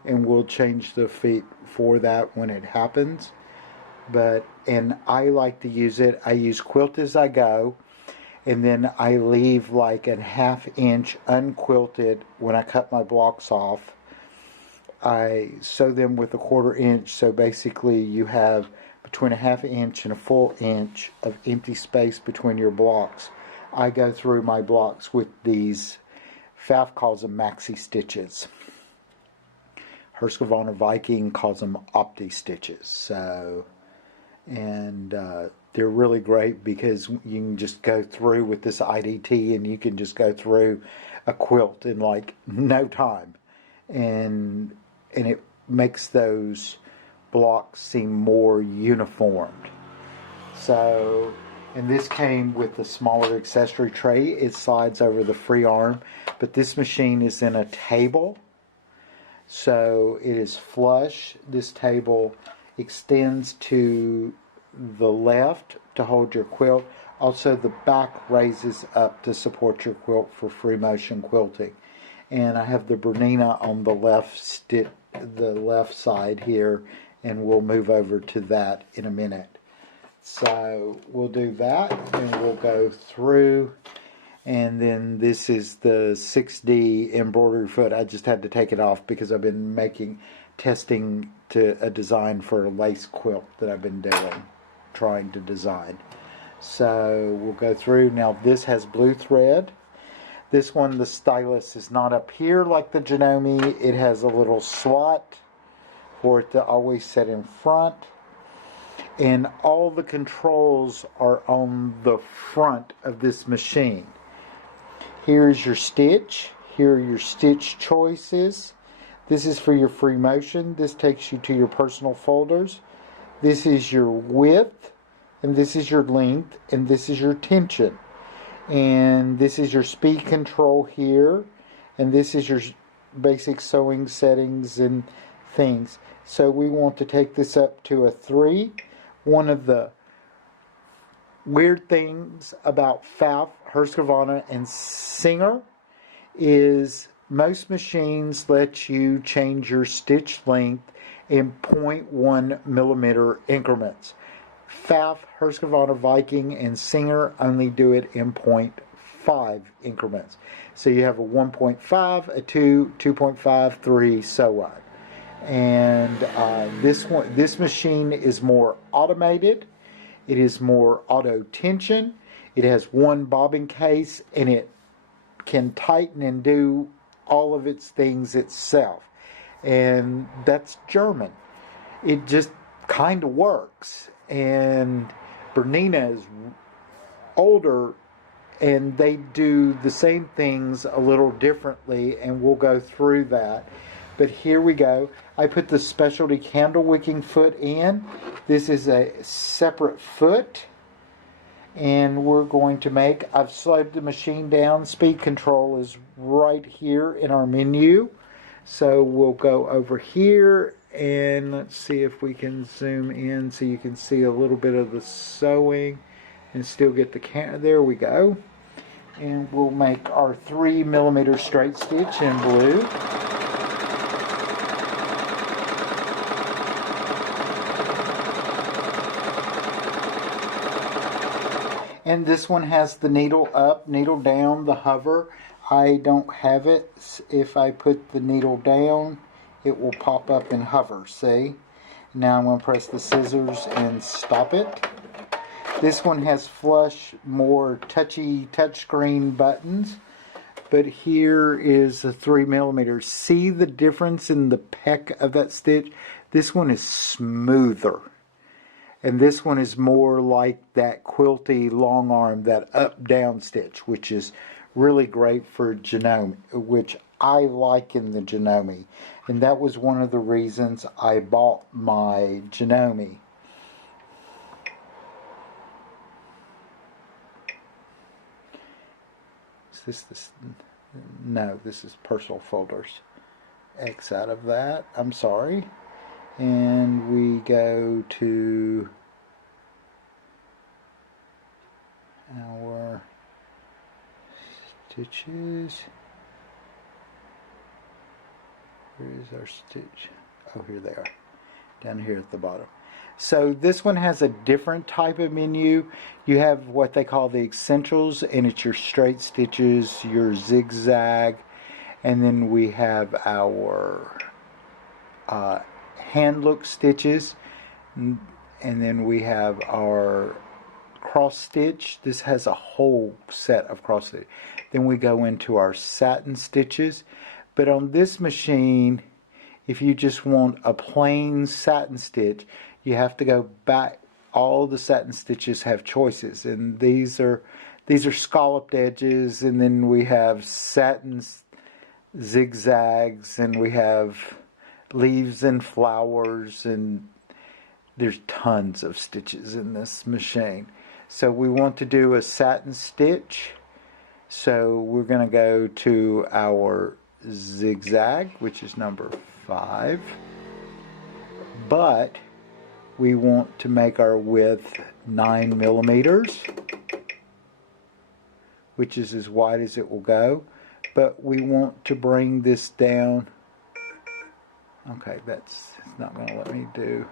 And we'll change the feet for that when it happens. And I like to use it. I use Quilt As I Go. And then I leave like a 1/2 inch unquilted when I cut my blocks off. I sew them with a 1/4 inch, so basically you have between a 1/2 inch and a 1 inch of empty space between your blocks. I go through my blocks with these, Pfaff calls them maxi stitches. Husqvarna Viking calls them opti stitches. So, and they're really great because you can just go through with this IDT and you can just go through a quilt in like no time. And it makes those blocks seem more uniformed. So, and this came with the smaller accessory tray. It slides over the free arm, but this machine is in a table. So it is flush. This table extends to the left to hold your quilt. Also, the back raises up to support your quilt for free motion quilting. And I have the Bernina on the left side here, and we'll move over to that in a minute. So we'll do that, and we'll go through. And then this is the 6D embroidery foot. I just had to take it off because I've been testing to a design for a lace quilt that I've been trying to design. So we'll go through. Now this has blue thread. This one, the stylus is not up here like the Janome. It has a little slot for it to always set in front. And all the controls are on the front of this machine. Here is your stitch. Here are your stitch choices. This is for your free motion. This takes you to your personal folders. This is your width, and this is your length, and this is your tension. And this is your speed control here, and this is your basic sewing settings and things. So we want to take this up to a 3. One of the weird things about Pfaff, Husqvarna, and Singer is most machines let you change your stitch length in 0.1 millimeter increments. Pfaff, Husqvarna, Viking, and Singer only do it in 0.5 increments. So you have a 1.5, a 2, 2.5, 3, so on. And this machine is more automated. It is more auto tension. It has one bobbin case, and it can tighten and do all of its things itself. And that's German. It just kind of works. And Bernina is older, and they do the same things a little differently, and we'll go through that. But here we go. I put the specialty candle wicking foot in. This is a separate foot. And we're going to I've slowed the machine down. Speed control is right here in our menu. So we'll go over here, and let's see if we can zoom in so you can see a little bit of the sewing and still get the there we go. And we'll make our 3 millimeter straight stitch in blue. And this one has the needle up, needle down, the hover. I don't have it. If I put the needle down, it will pop up and hover, see? Now I'm going to press the scissors and stop it. This one has flush, more touchy touchscreen buttons. But here is a 3 millimeter. See the difference in the peck of that stitch? This one is smoother. And this one is more like that quilty long arm, that up-down stitch, which is really great for Janome, which I like in the Janome. And that was one of the reasons I bought my Janome. Is this no, this is personal folders. X out of that. I'm sorry. And we go to our stitches. Where is our stitch? Oh, here they are. Down here at the bottom. So this one has a different type of menu. You have what they call the essentials, and it's your straight stitches, your zigzag, and then we have our hand look stitches, and then we have our cross stitch. This has a whole set of cross stitch. Then we go into our satin stitches. But on this machine, if you just want a plain satin stitch, you have to go back all the satin stitches have choices, and these are scalloped edges, and then we have satin zigzags, and we have leaves and flowers, and there's tons of stitches in this machine. So we want to do a satin stitch. So we're going to go to our zigzag, which is number 5. But we want to make our width 9 millimeters, which is as wide as it will go. But we want to bring this down. Okay, it's not going to let me do.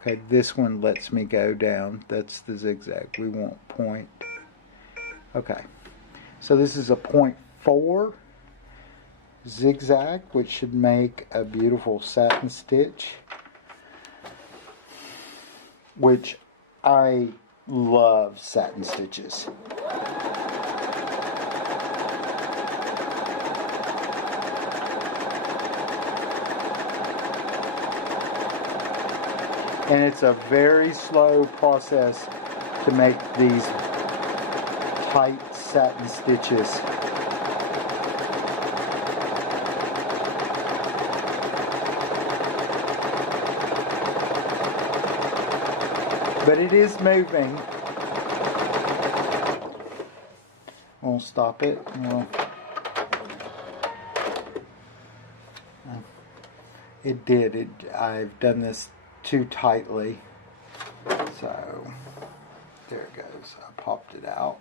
Okay, this one lets me go down. That's the zigzag. We want point. Okay, so this is a 0.4 zigzag, which should make a beautiful satin stitch, which I love satin stitches. And it's a very slow process to make these tight satin stitches. But it is moving. We'll stop it. It did. I've done this too tightly. So there it goes. I popped it out.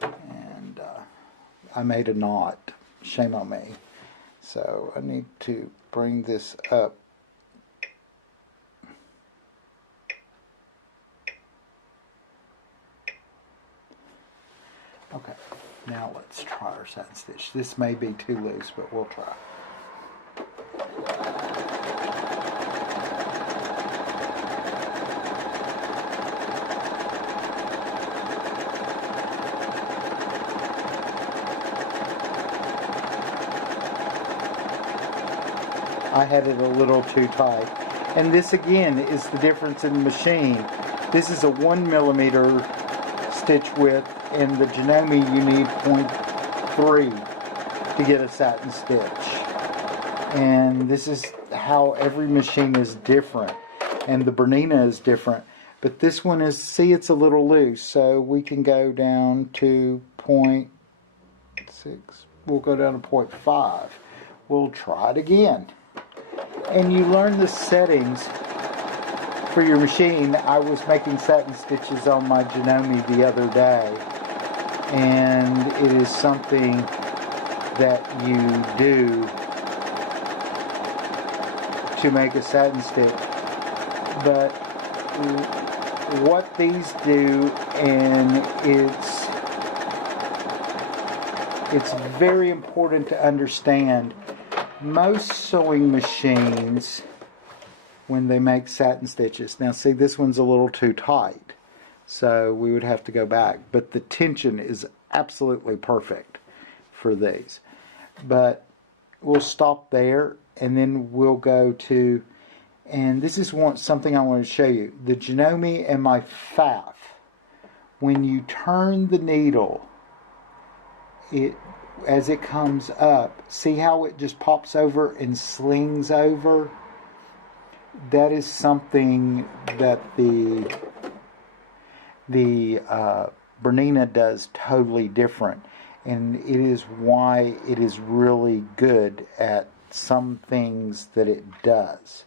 And I made a knot. Shame on me. So I need to bring this up. Okay, now let's try our satin stitch. This may be too loose, but we'll try. I had it a little too tight. And this again is the difference in the machine. This is a 1 millimeter stitch width. In the Janome you need 0.3 to get a satin stitch. And this is how every machine is different. And the Bernina is different. But this one is, see, it's a little loose. So we can go down to 0.6. We'll go down to 0.5. We'll try it again. And you learn the settings for your machine. I was making satin stitches on my Janome the other day. And it is something that you do to make a satin stitch. But what these do, and it's very important to understand, most sewing machines, when they make satin stitches, now see, this one's a little too tight. So we would have to go back. But the tension is absolutely perfect for these. But we'll stop there, and then we'll go to, and this is something I want to show you. The Janome and my Pfaff. When you turn the needle, as it comes up, see how it just pops over and slings over? That is something that the Bernina does totally different, and it is why it is really good at some things that it does.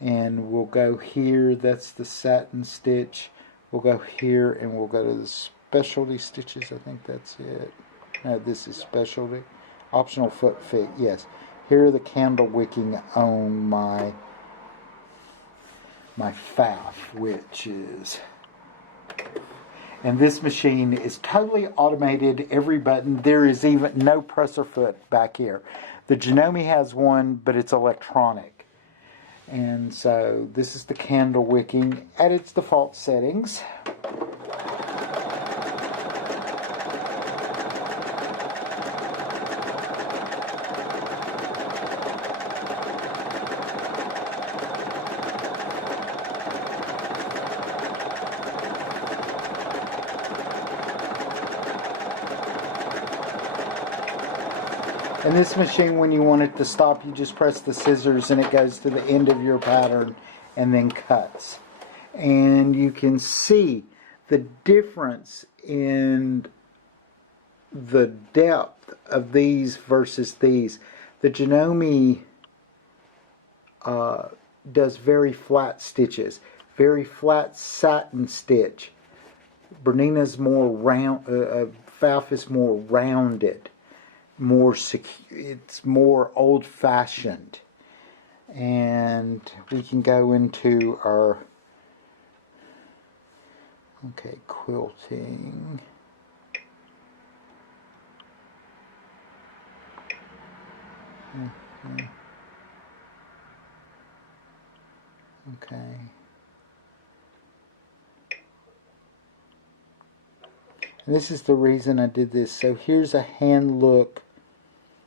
And we'll go here, that's the satin stitch. We'll go here and we'll go to the specialty stitches. I think that's it. No, this is specialty. Optional foot feet, yes. Here are the candle wicking on my Pfaff, which is, and this machine is totally automated, every button. There is even no presser foot back here. The Janome has one, but it's electronic. And so this is the candle wicking at its default settings. And this machine, when you want it to stop, you just press the scissors and it goes to the end of your pattern and then cuts. And you can see the difference in the depth of these versus these. The Janome does very flat stitches, very flat satin stitch. Bernina's more round, Pfaff is more rounded, more secure, it's more old-fashioned. And we can go into our, okay, quilting. Okay. And this is the reason I did this. So here's a hand look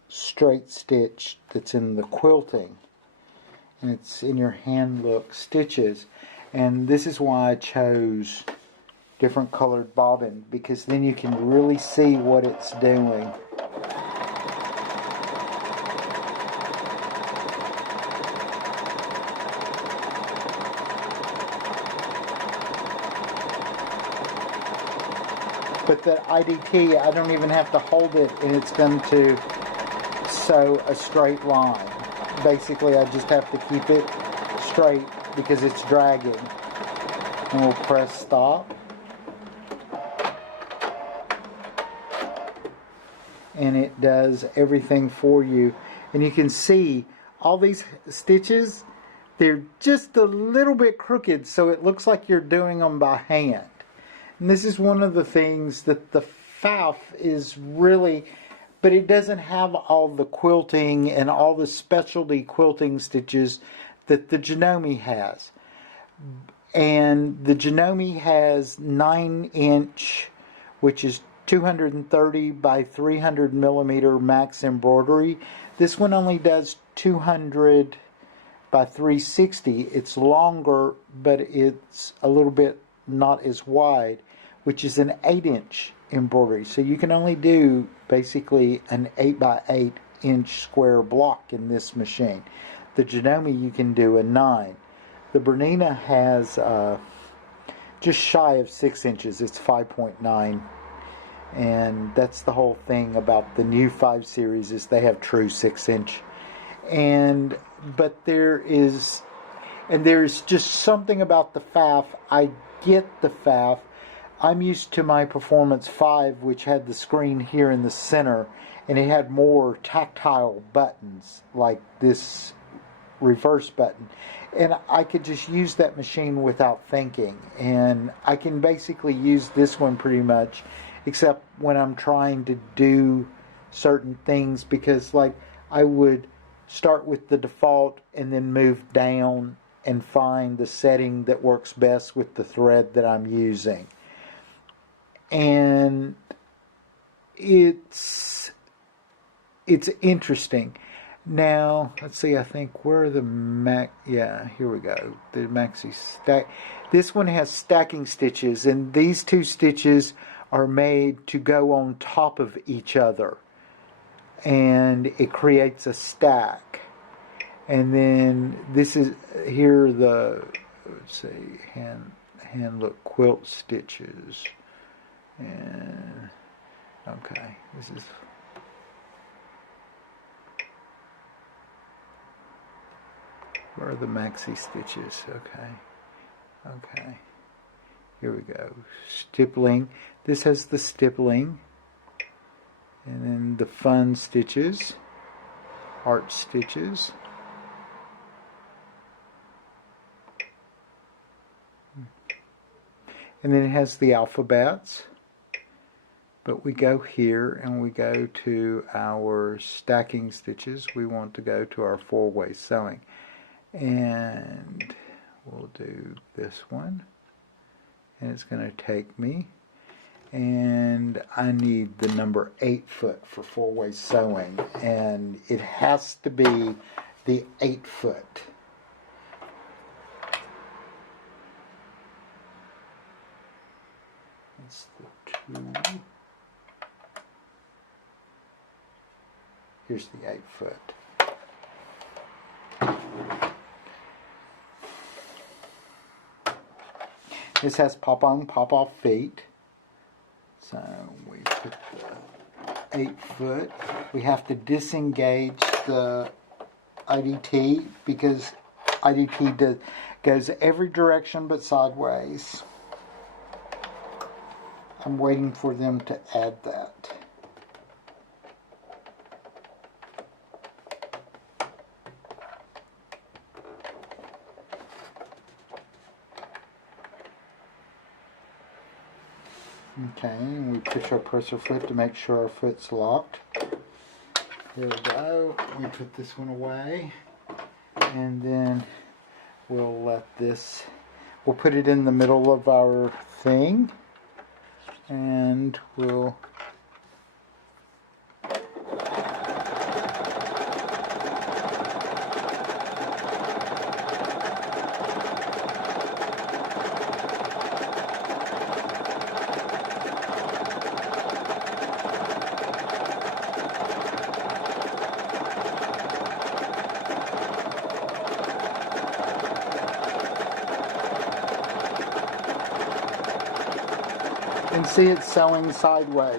straight stitch that's in the quilting. And it's in your hand look stitches. And this is why I chose different colored bobbin, because then you can really see what it's doing. But the IDT, I don't even have to hold it, and it's going to sew a straight line. Basically, I just have to keep it straight because it's dragging. And we'll press stop. And it does everything for you. And you can see all these stitches, they're just a little bit crooked, so it looks like you're doing them by hand. And this is one of the things that the Pfaff is really, but it doesn't have all the quilting and all the specialty quilting stitches that the Janome has. And the Janome has 9-inch, which is 230 by 300 millimeter max embroidery. This one only does 200 by 360. It's longer, but it's a little bit not as wide, which is an 8-inch embroidery. So you can only do basically an 8 by 8 inch square block in this machine. The Janome you can do a 9. The Bernina has just shy of 6 inches. It's 5.9. And that's the whole thing about the new 5 series, is they have true 6-inch. But there's just something about the Pfaff. I get the Pfaff. I'm used to my Performance 5, which had the screen here in the center, and it had more tactile buttons like this reverse button. And I could just use that machine without thinking. And I can basically use this one pretty much, except when I'm trying to do certain things, because like I would start with the default and then move down and find the setting that works best with the thread that I'm using. And it's interesting. Now, let's see, I think where are the here we go. The maxi stack. This one has stacking stitches, and these two stitches are made to go on top of each other. And it creates a stack. And then this is here the, let's see, hand look quilt stitches. And okay, this is where are the maxi stitches? Okay, here we go. Stippling. This has the stippling, and then the fun stitches, art stitches. And then it has the alphabets. But we go here and we go to our stacking stitches. We want to go to our 4-way sewing. And we'll do this one. And it's going to take me. And I need the number 8 foot for 4-way sewing. And it has to be the 8 foot. That's the 2. Here's the 8 foot. This has pop-on, pop-off feet. So we put the 8 foot. We have to disengage the IDT because IDT goes every direction but sideways. I'm waiting for them to add that. Okay, and we push our presser foot to make sure our foot's locked. There we go. We put this one away. And then we'll we'll put it in the middle of our thing. And we'll and see it sewing sideways.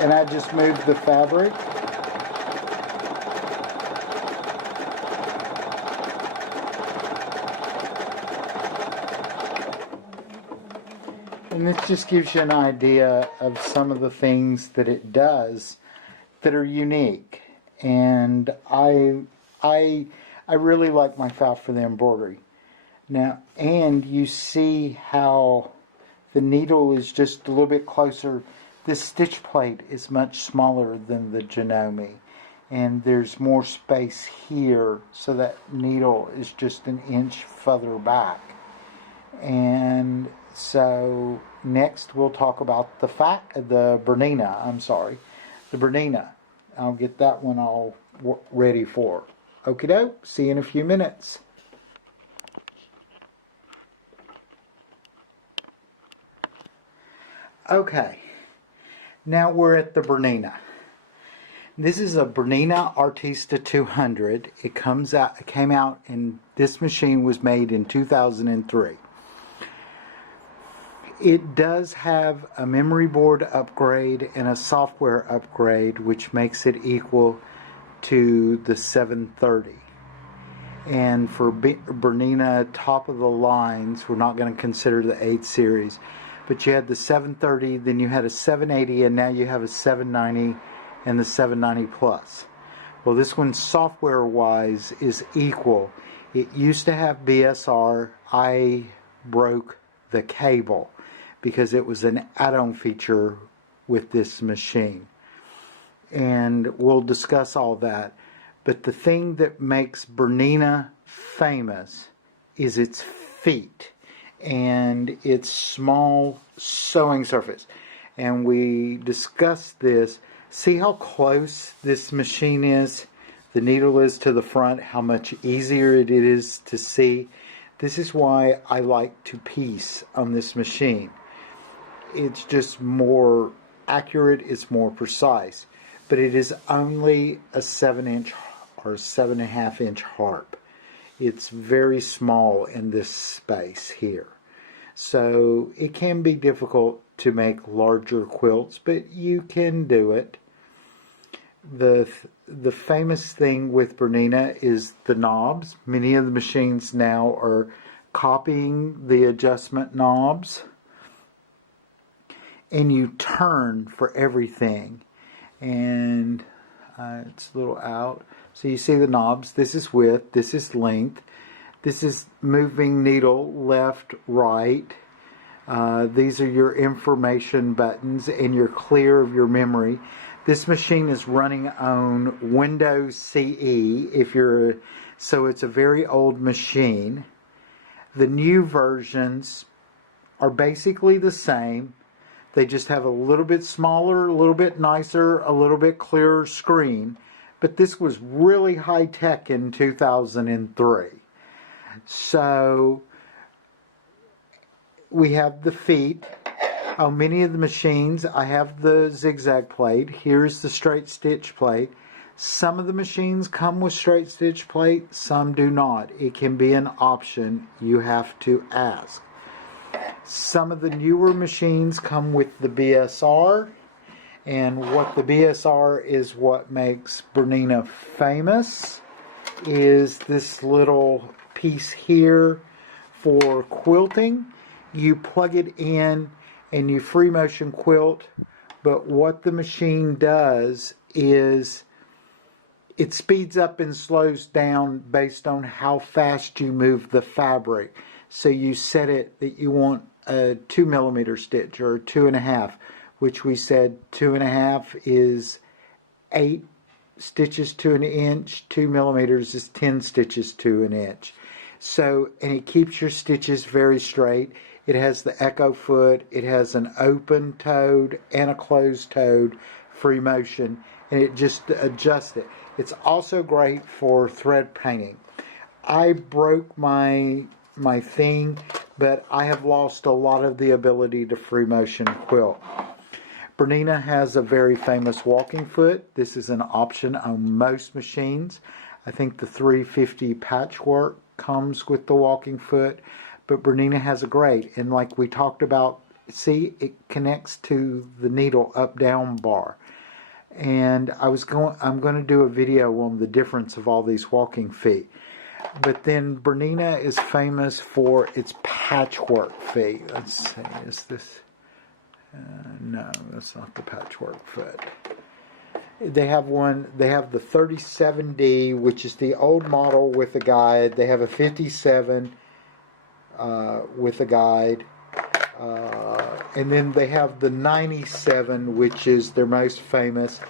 And I just moved the fabric. And this just gives you an idea of some of the things that it does that are unique. And I really like my file for the embroidery. Now, and you see how the needle is just a little bit closer. This stitch plate is much smaller than the Janome. And there's more space here, so that needle is just an inch further back. And so next we'll talk about the Bernina. The Bernina. I'll get that one all ready for. Okie doke. See you in a few minutes. Okay, now we're at the Bernina. This is a Bernina Artista 200. It came out, and this machine was made in 2003. It does have a memory board upgrade and a software upgrade, which makes it equal to the 730. And for Bernina top of the lines, we're not going to consider the 8 series. But you had the 730, then you had a 780, and now you have a 790 and the 790 Plus. Well, this one software-wise is equal. It used to have BSR. I broke the cable because it was an add-on feature with this machine. And we'll discuss all that. But the thing that makes Bernina famous is its feet and its small sewing surface. And we discussed this. See how close this machine is? The needle is to the front, how much easier it is to see. This is why I like to piece on this machine. It's just more accurate, it's more precise. But it is only a 7-inch or 7.5-inch harp. It's very small in this space here. So it can be difficult to make larger quilts, but you can do it. The famous thing with Bernina is the knobs. Many of the machines now are copying the adjustment knobs. And you turn for everything. And it's a little out. So you see the knobs. This is width. This is length. This is moving needle left, right. These are your information buttons, and you're clear of your memory. This machine is running on Windows CE. So it's a very old machine. The new versions are basically the same. They just have a little bit smaller, a little bit nicer, a little bit clearer screen. But this was really high tech in 2003. So we have the feet. On many of the machines, I have the zigzag plate. Here's the straight stitch plate. Some of the machines come with straight stitch plate, some do not. It can be an option. You have to ask. Some of the newer machines come with the BSR, and what the BSR is what makes Bernina famous is this little piece here for quilting. You plug it in and you free motion quilt, but what the machine does is it speeds up and slows down based on how fast you move the fabric. So you set it that you want a 2 millimeter stitch or a 2.5, which we said 2.5 is 8 stitches to an inch, 2 millimeters is 10 stitches to an inch. So, and it keeps your stitches very straight. It has the echo foot, it has an open toed and a closed toed free motion, and it just adjusts it. It's also great for thread painting. I broke my thing, but I have lost a lot of the ability to free motion quilt. Bernina has a very famous walking foot. This is an option on most machines. I think the 350 patchwork comes with the walking foot, but Bernina has a great, and like we talked about, see, it connects to the needle up-down bar. And I'm going to do a video on the difference of all these walking feet. But then Bernina is famous for its patchwork feet. Let's see, is this? No, that's not the patchwork foot. They have the 37D, which is the old model with a guide. They have a 57 with a guide. And then they have the 97, which is their most famous.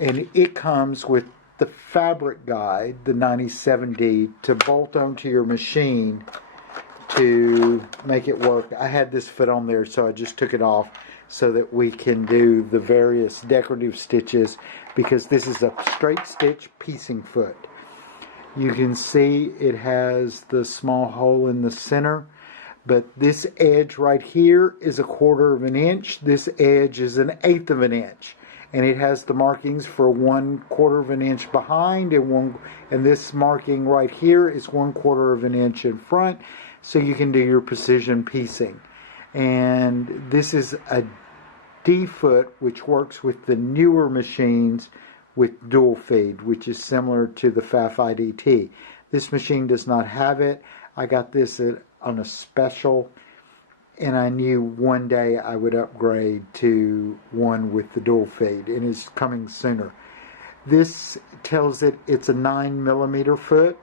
And it comes with the fabric guide, the 97D, to bolt onto your machine to make it work. I had this foot on there, so I just took it off so that we can do the various decorative stitches, because this is a straight stitch piecing foot. You can see it has the small hole in the center, but this edge right here is 1/4 of an inch. This edge is 1/8 of an inch. And it has the markings for 1/4 of an inch behind, and this marking right here is 1/4 of an inch in front, so you can do your precision piecing. And this is a D foot, which works with the newer machines with dual feed, which is similar to the Pfaff IDT. This machine does not have it. I got this on a special, and I knew one day I would upgrade to one with the dual feed, and it's coming sooner. This tells it it's a 9 millimeter foot.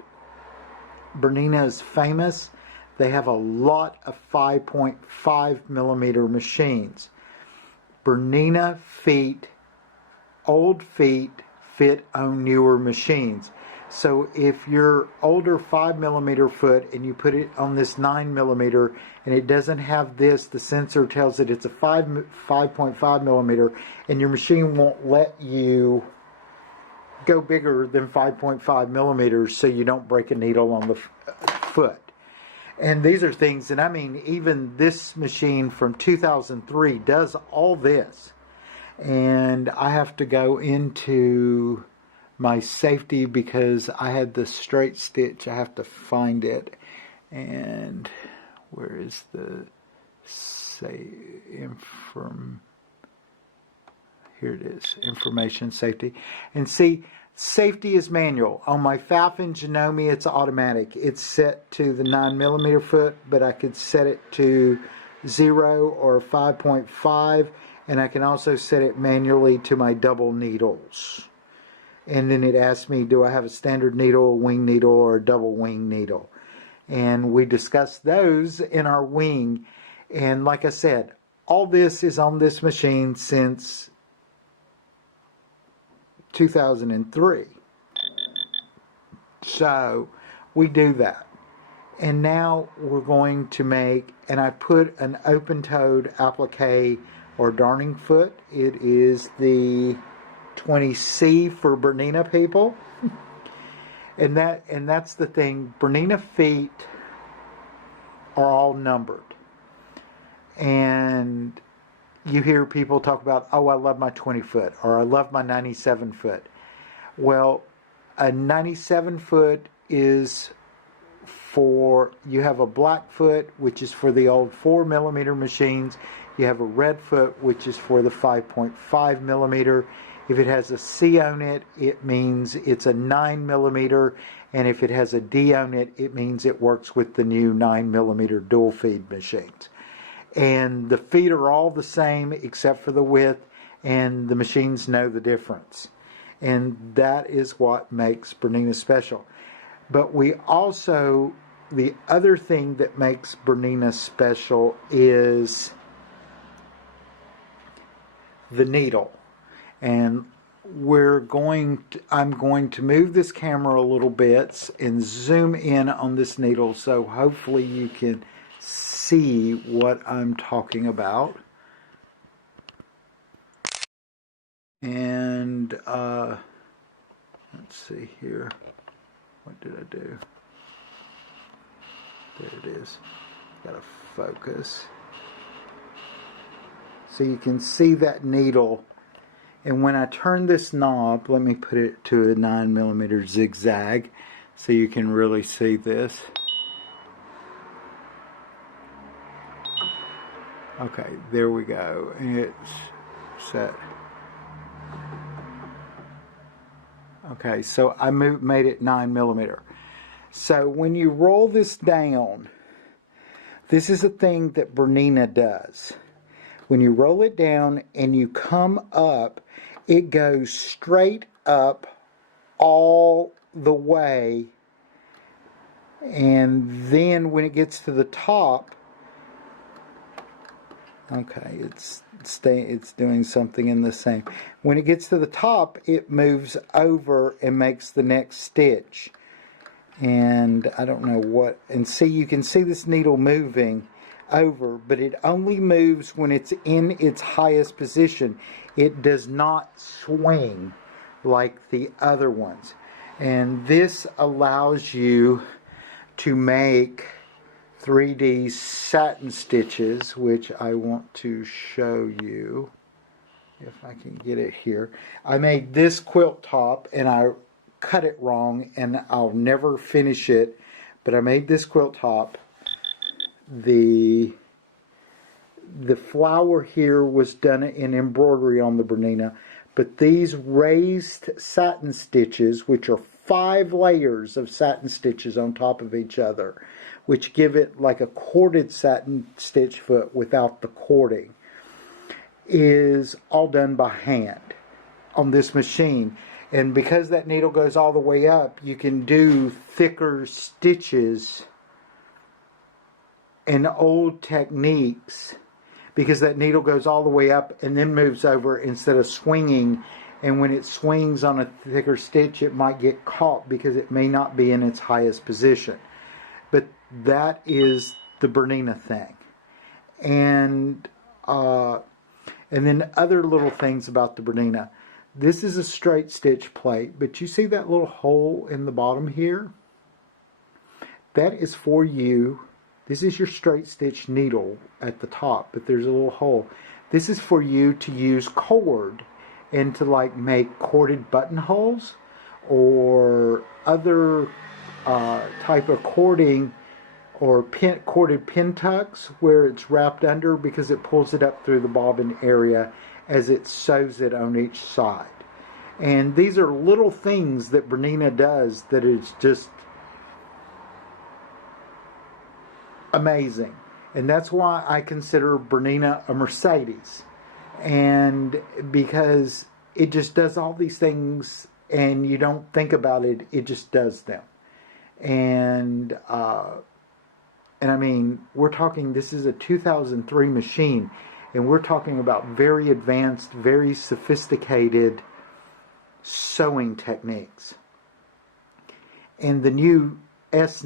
Bernina is famous. They have a lot of 5.5 millimeter machines. Bernina feet, old feet, fit on newer machines. So if your older 5 millimeter foot and you put it on this 9 millimeter and it doesn't have this, the sensor tells it it's a 5.5 millimeter, and your machine won't let you go bigger than 5.5 millimeters so you don't break a needle on the foot. And these are things, and I mean, even this machine from 2003 does all this. And I have to go into my safety because I had the straight stitch. I have to find it. And where is the here it is, information safety. And see, safety is manual. On my Pfaff and Janome, it's automatic. It's set to the 9 millimeter foot, but I could set it to 0 or 5.5, and I can also set it manually to my double needles. And then it asks me, do I have a standard needle, a wing needle, or a double wing needle? And we discussed those in our wing. And like I said, all this is on this machine since 2003. So we do that. And now we're going to make, and I put an open-toed applique or darning foot. It is the 20C for Bernina people. And that's the thing. Bernina feet are all numbered. And you hear people talk about, oh, I love my 20 foot or I love my 97 foot. Well, a 97 foot is for, you have a black foot, which is for the old 4mm machines. You have a red foot, which is for the 5.5mm. If it has a C on it, it means it's a 9mm. And if it has a D on it, it means it works with the new 9mm dual feed machines. And the feet are all the same except for the width, and the machines know the difference. And that is what makes Bernina special. But we also, the other thing that makes Bernina special is the needle. And I'm going to move this camera a little bit and zoom in on this needle, so hopefully you can see what I'm talking about. And let's see here. What did I do? There it is. Gotta focus. So you can see that needle. And when I turn this knob, let me put it to a 9mm zigzag so you can really see this. Okay, there we go. And it's set. Okay, so I made it 9mm. So when you roll this down, this is a thing that Bernina does. When you roll it down and you come up, it goes straight up all the way. And then when it gets to the top, okay, it's doing something in the same. When it gets to the top, it moves over and makes the next stitch. And I don't know what, and see, you can see this needle moving over, but it only moves when it's in its highest position. It does not swing like the other ones. And this allows you to make 3D satin stitches, which I want to show you if I can get it here. I made this quilt top and I cut it wrong and I'll never finish it, but I made this quilt top. The flower here was done in embroidery on the Bernina, but these raised satin stitches, which are 5 layers of satin stitches on top of each other, which give it like a corded satin stitch foot without the cording, is all done by hand on this machine. And because that needle goes all the way up, you can do thicker stitches and old techniques, because that needle goes all the way up and then moves over instead of swinging. And when it swings on a thicker stitch, it might get caught because it may not be in its highest position. But that is the Bernina thing. And then other little things about the Bernina. This is a straight stitch plate, but you see that little hole in the bottom here? That is for you. This is your straight stitch needle at the top, but there's a little hole. This is for you to use cord and to like make corded buttonholes or other type of cording, or corded pin tucks where it's wrapped under, because it pulls it up through the bobbin area as it sews it on each side. And these are little things that Bernina does that is just amazing. And that's why I consider Bernina a Mercedes. And because it just does all these things and you don't think about it, it just does them. And I mean, we're talking, this is a 2003 machine, and we're talking about very advanced, very sophisticated sewing techniques. And the new this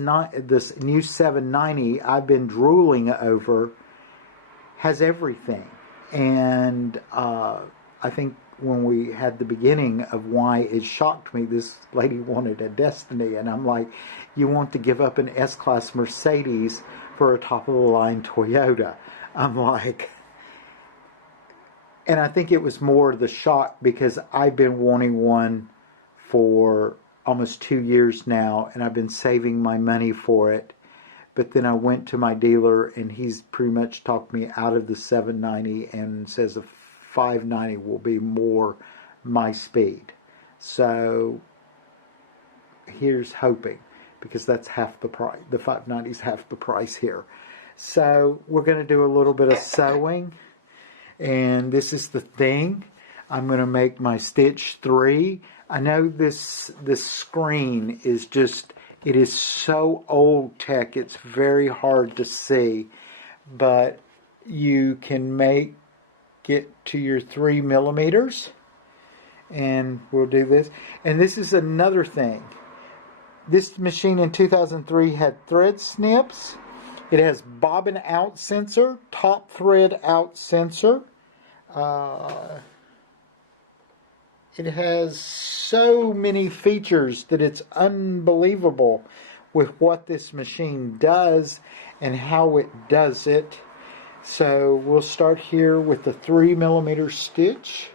new 790 I've been drooling over has everything. And I think when we had the beginning of why it shocked me, this lady wanted a Destiny, and I'm like, you want to give up an S-Class Mercedes for a top-of-the-line Toyota? I'm like, And I think it was more the shock because I've been wanting one for almost 2 years now, and I've been saving my money for it. But then I went to my dealer, and he's pretty much talked me out of the 790 and says a 590 will be more my speed. So here's hoping, because that's half the price. The 590 is half the price here. So we're going to do a little bit of sewing. And this is the thing. I'm going to make my stitch 3. I know this screen is just, it is so old tech, it's very hard to see. But you can make it to your 3 millimeters. And we'll do this. And this is another thing. This machine in 2003 had thread snips. It has bobbin out sensor, top thread out sensor. It has so many features that it's unbelievable with what this machine does and how it does it. So we'll start here with the 3 millimeter stitch.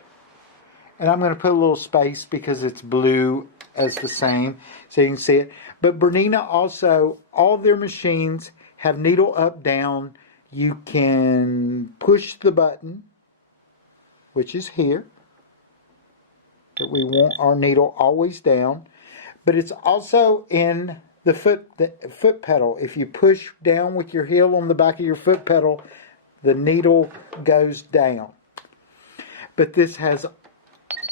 And I'm going to put a little space because it's blue as the same, so you can see it. But Bernina also, all their machines have needle up, down. You can push the button, which is here, that we want our needle always down. But it's also in the foot pedal. If you push down with your heel on the back of your foot pedal, the needle goes down. But this has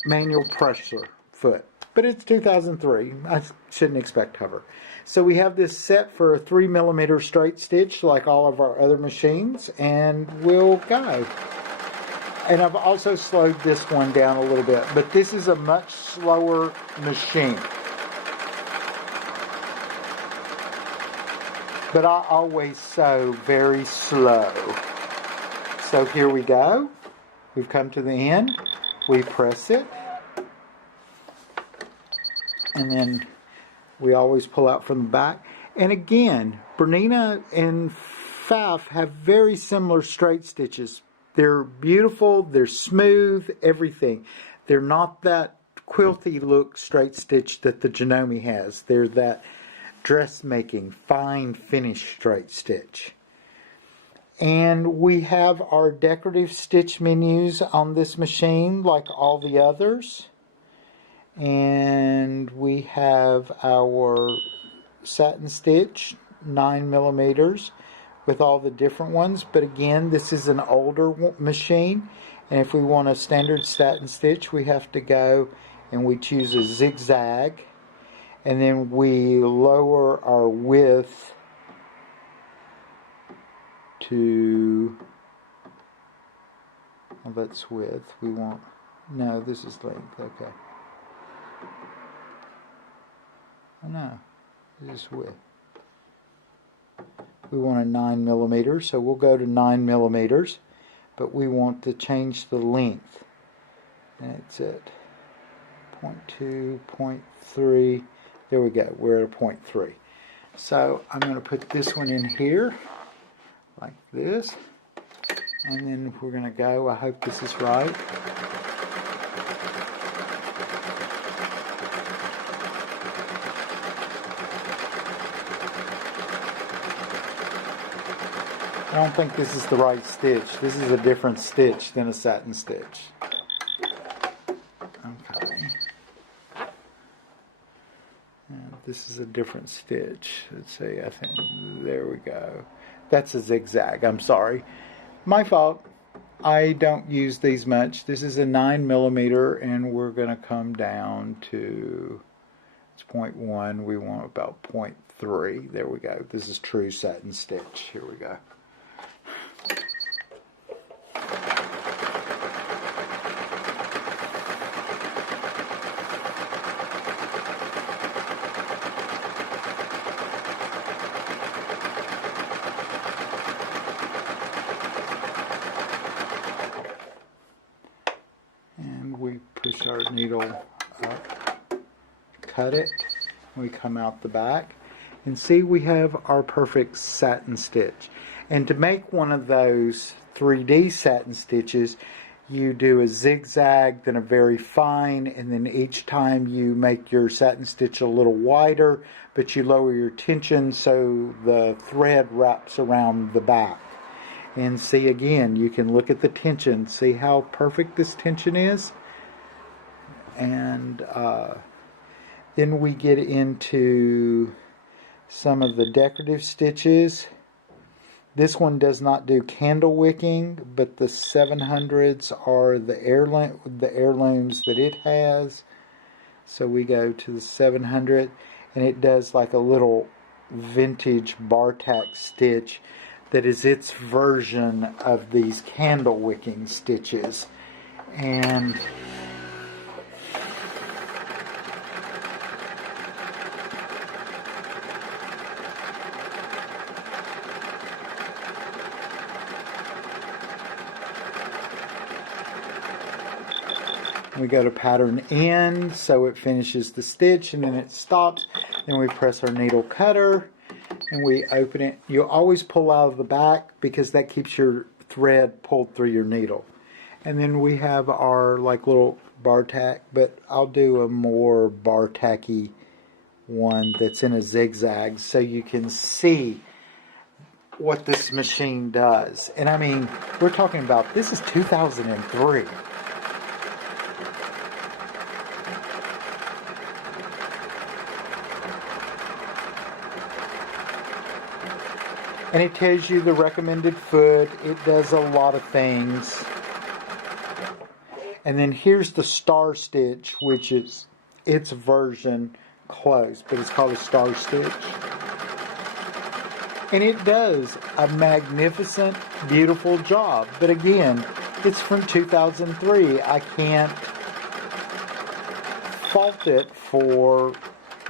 manual pressure foot. But it's 2003. I shouldn't expect hover. So we have this set for a 3 millimeter straight stitch like all of our other machines, and we'll go. And I've also slowed this one down a little bit, but this is a much slower machine. But I always sew very slow. So here we go. We've come to the end. We press it. And then we always pull out from the back. And again, Bernina and Pfaff have very similar straight stitches. They're beautiful, they're smooth, everything. They're not that quilty look straight stitch that the Janome has. They're that dressmaking, fine finish straight stitch. And we have our decorative stitch menus on this machine like all the others. And we have our satin stitch, 9 millimeters, with all the different ones. But again, this is an older machine, and if we want a standard satin stitch, we have to go and we choose a zigzag, and then we lower our width to, well, that's width. We want, no, this is length. Okay. Oh no, this is width. We want a 9 millimeters, so we'll go to 9 millimeters, but we want to change the length. That's it. 0.2, 0.3. There we go. We're at a 0.3. So I'm going to put this one in here, like this, and then we're going to go. I hope this is right. I don't think this is the right stitch. This is a different stitch than a satin stitch. Okay. And this is a different stitch. Let's see, I think, there we go. That's a zigzag, I'm sorry. My fault. I don't use these much. This is a 9 millimeter, and we're going to come down to, it's 0.1. We want about 0.3. There we go. This is true satin stitch. Here we go. We push our needle up, cut it, we come out the back, and see we have our perfect satin stitch. And to make one of those 3D satin stitches, you do a zigzag, then a very fine, and then each time you make your satin stitch a little wider, but you lower your tension so the thread wraps around the back. And see, again, you can look at the tension, see how perfect this tension is? And then we get into some of the decorative stitches. This one does not do candle wicking, but the 700s are the heirlooms that it has. So we go to the 700, and it does like a little vintage Bartak stitch that is its version of these candle wicking stitches. And we go to pattern end, so it finishes the stitch and then it stops. Then we press our needle cutter and we open it. You always pull out of the back because that keeps your thread pulled through your needle. And then we have our like little bar tack, but I'll do a more bar tacky one that's in a zigzag so you can see what this machine does. And I mean, we're talking about, this is 2003. And it tells you the recommended foot. It does a lot of things. And then here's the star stitch, which is its version close, but it's called a star stitch. And it does a magnificent, beautiful job. But again, it's from 2003. I can't fault it for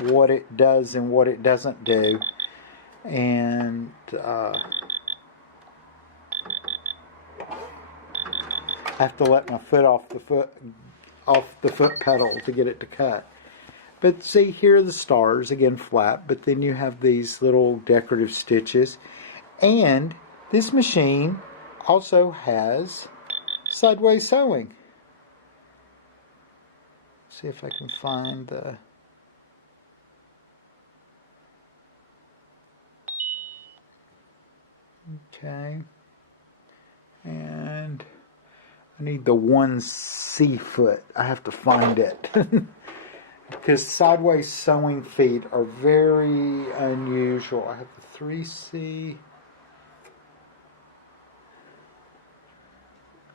what it does and what it doesn't do. And I have to let my foot off the foot pedal to get it to cut. But see, here are the stars, again flat, but then you have these little decorative stitches. And this machine also has sideways sewing. See if I can find the... Okay, and I need the 1C foot. I have to find it. Because sideways sewing feet are very unusual. I have the 3C.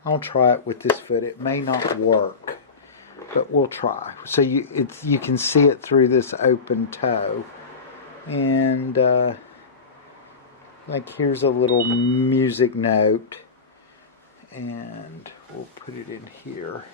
I'll try it with this foot. It may not work, but we'll try. So you can see it through this open toe. And like here's a little music note, and we'll put it in here.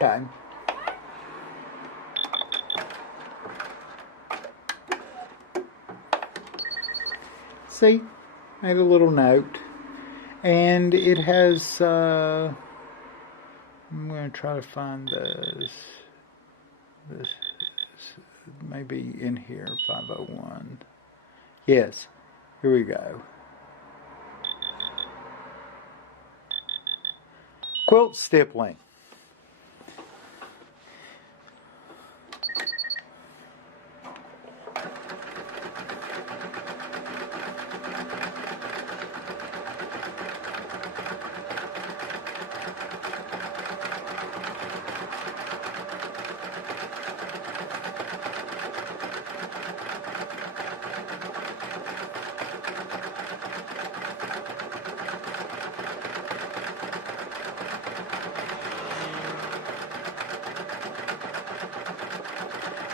Okay. See, made a little note, and it has. I'm going to try to find this maybe in here. 501. Yes, here we go. Quilt stippling.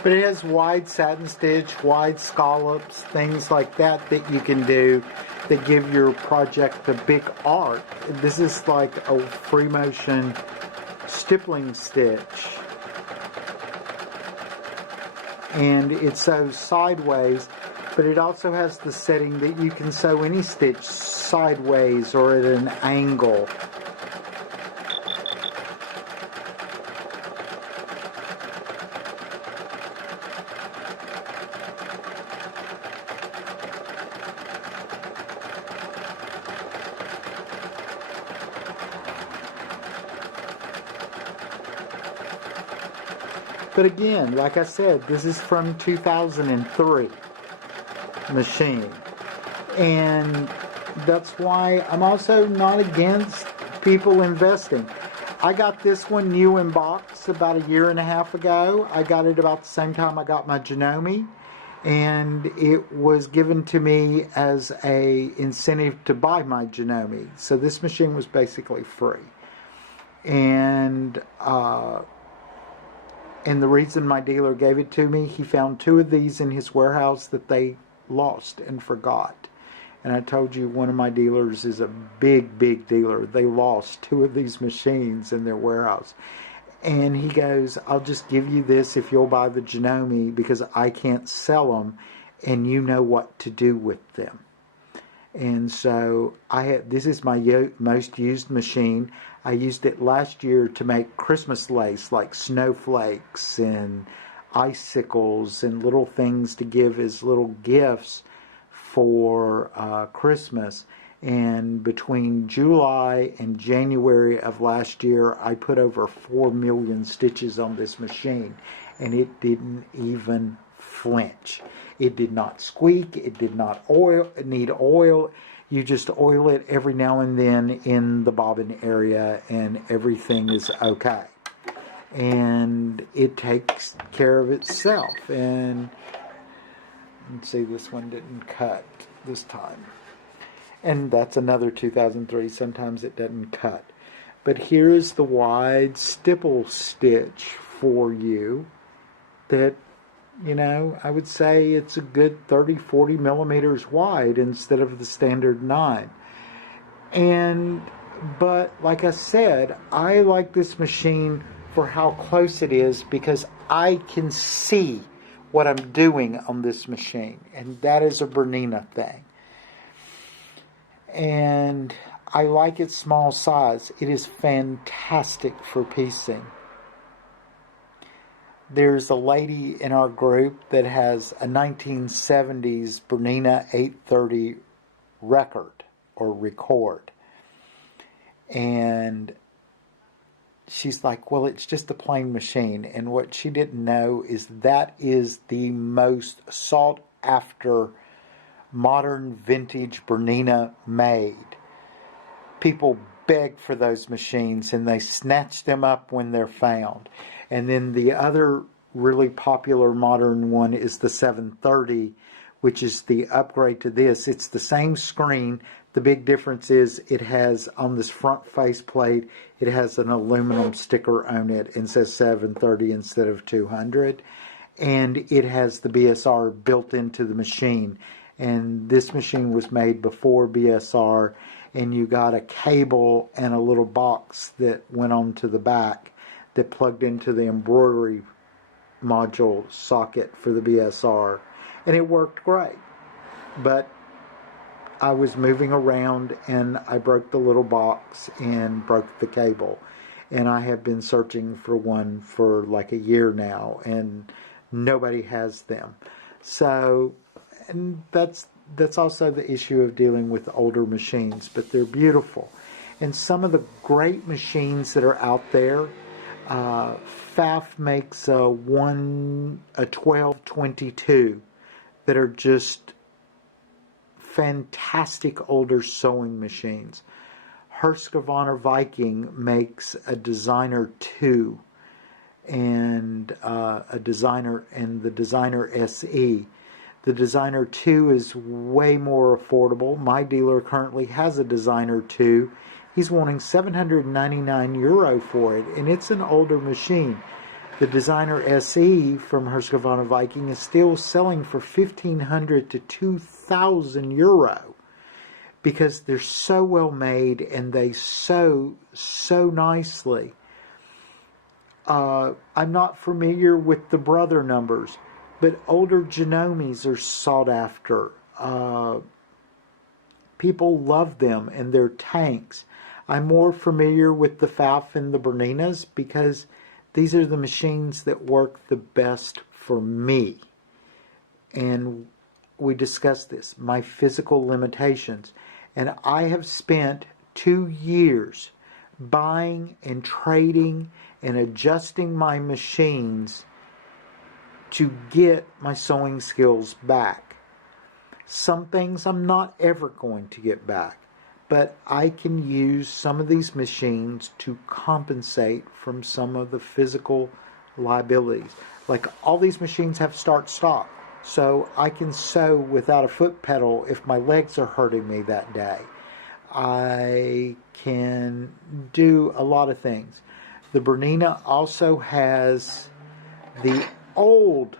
But it has wide satin stitch, wide scallops, things like that you can do that give your project a big arc. This is like a free motion stippling stitch. and it sews sideways, but it also has the setting that you can sew any stitch sideways or at an angle. But again, like I said, this is from 2003 machine. And that's why I'm also not against people investing. I got this one new in box about a year and a half ago. I got it about the same time I got my Janome. And it was given to me as a incentive to buy my Janome. So this machine was basically free. And the reason my dealer gave it to me, he found 2 of these in his warehouse that they lost and forgot. And I told you one of my dealers is a big, big dealer. They lost 2 of these machines in their warehouse. And he goes, I'll just give you this if you'll buy the Janome because I can't sell them and you know what to do with them. And so this is my most used machine. I used it last year to make Christmas lace like snowflakes and icicles and little things to give as little gifts for Christmas. And between July and January of last year, I put over 4 million stitches on this machine, and it didn't even flinch. It did not squeak. It did not need oil. You just oil it every now and then in the bobbin area, and everything is okay. And it takes care of itself. And let's see, this one didn't cut this time. And that's another 2003. Sometimes it doesn't cut. But here is the wide stipple stitch for you that, you know, I would say it's a good 30, 40 millimeters wide instead of the standard 9. But like I said, I like this machine for how close it is because I can see what I'm doing on this machine. And that is a Bernina thing. And I like its small size. It is fantastic for piecing. There's a lady in our group that has a 1970s Bernina 830 record. And she's like, well, it's just a plain machine. And what she didn't know is that is the most sought after modern vintage Bernina made. People beg for those machines and they snatch them up when they're found. And then the other really popular modern one is the 730, which is the upgrade to this. It's the same screen. The big difference is it has on this front faceplate, it has an aluminum sticker on it and says 730 instead of 200. And it has the BSR built into the machine. And this machine was made before BSR, and you got a cable and a little box that went onto the back that plugged into the embroidery module socket for the BSR, and it worked great. But I was moving around and I broke the little box and broke the cable, and I have been searching for one for like a year now, and nobody has them. So, and that's also the issue of dealing with older machines, but they're beautiful. And some of the great machines that are out there, Pfaff makes a 1222 that are just fantastic older sewing machines. Husqvarna Viking makes a Designer 2 and the Designer SE. The Designer 2 is way more affordable. My dealer currently has a Designer 2. He's wanting €799 for it, and it's an older machine. The Designer SE from Husqvarna Viking is still selling for €1,500 to €2,000 because they're so well made and they sew so nicely. I'm not familiar with the Brother numbers, But older Genomes are sought after. People love them and their tanks. I'm more familiar with the Pfaff and the Berninas because these are the machines that work the best for me. And we discussed this, my physical limitations. And I have spent 2 years buying and trading and adjusting my machines to get my sewing skills back. Some things I'm not ever going to get back, but I can use some of these machines to compensate from some of the physical liabilities. Like all these machines have start-stop, so I can sew without a foot pedal if my legs are hurting me that day. I can do a lot of things. The Bernina also has the old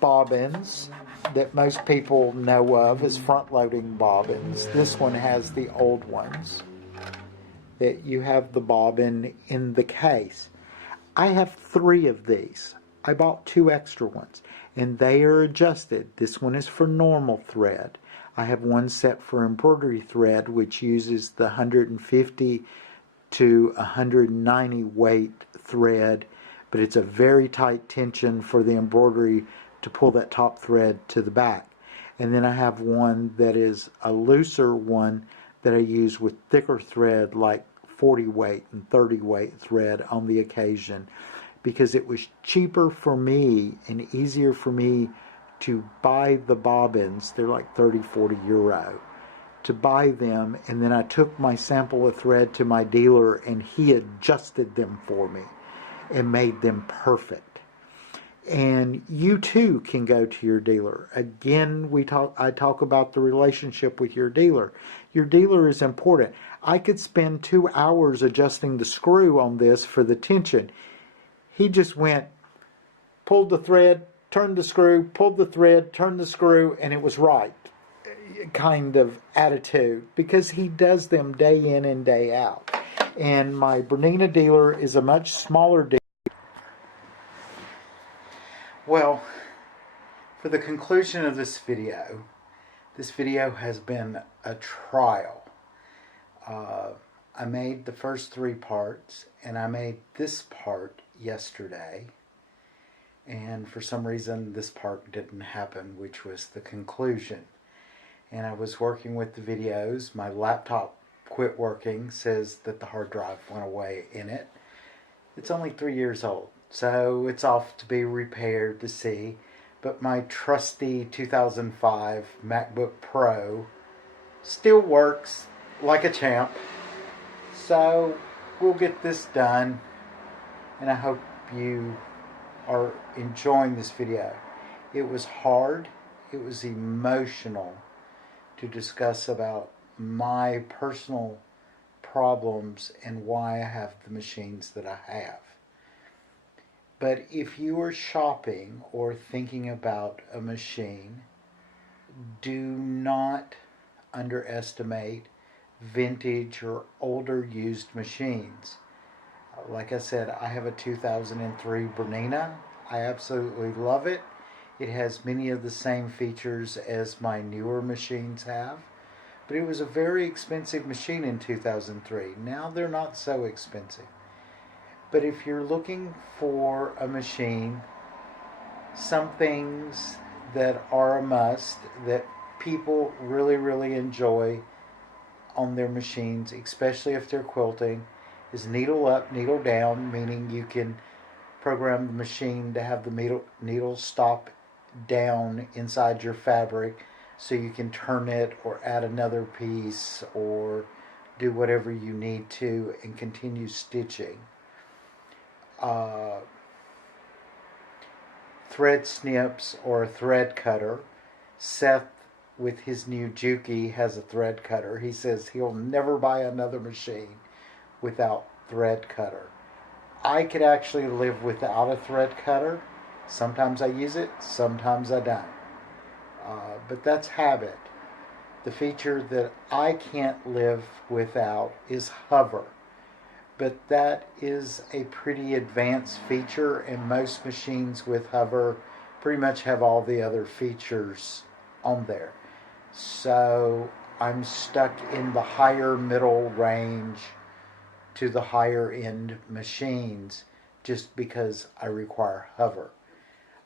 bobbins that most people know of as front-loading bobbins. This one has the old ones that you have the bobbin in the case. I have 3 of these. I bought 2 extra ones, and they are adjusted. This one is for normal thread. I have one set for embroidery thread, which uses the 150 to 190 weight thread, but it's a very tight tension for the embroidery to pull that top thread to the back. And then I have one that is a looser one that I use with thicker thread, like 40 weight and 30 weight thread on the occasion, because it was cheaper for me and easier for me to buy the bobbins. They're like 30-40 euro to buy them, and then I took my sample of thread to my dealer and he adjusted them for me and made them perfect. And you too can go to your dealer. Again, I talk about the relationship with your dealer. Your dealer is important. I could spend 2 hours adjusting the screw on this for the tension. He just went, pulled the thread, turned the screw, pulled the thread, turned the screw, and it was right kind of attitude, because he does them day in and day out. And my Bernina dealer is a much smaller dealer. Well, for the conclusion of this video has been a trial. I made the first 3 parts, and I made this part yesterday, and for some reason this part didn't happen, which was the conclusion. And I was working with the videos. My laptop quit working, says that the hard drive went away in it. It's only 3 years old, so it's off to be repaired to see. But my trusty 2005 MacBook Pro still works like a champ. So we'll get this done, and I hope you are enjoying this video. It was hard, it was emotional to discuss about my personal problems and why I have the machines that I have. But if you are shopping or thinking about a machine, do not underestimate vintage or older used machines. Like I said, I have a 2003 Bernina. I absolutely love it. It has many of the same features as my newer machines have. But it was a very expensive machine in 2003. Now they're not so expensive. But if you're looking for a machine, some things that are a must, that people really, really enjoy on their machines, especially if they're quilting, is needle up, needle down, meaning you can program the machine to have the needle stop down inside your fabric so you can turn it or add another piece or do whatever you need to and continue stitching. Thread snips or a thread cutter. Seth, with his new Juki, has a thread cutter. He says he'll never buy another machine without thread cutter. I could actually live without a thread cutter. Sometimes I use it, sometimes I don't. But that's habit. The feature that I can't live without is hover. But that is a pretty advanced feature, and most machines with hover pretty much have all the other features on there. So I'm stuck in the higher middle range to the higher end machines just because I require hover.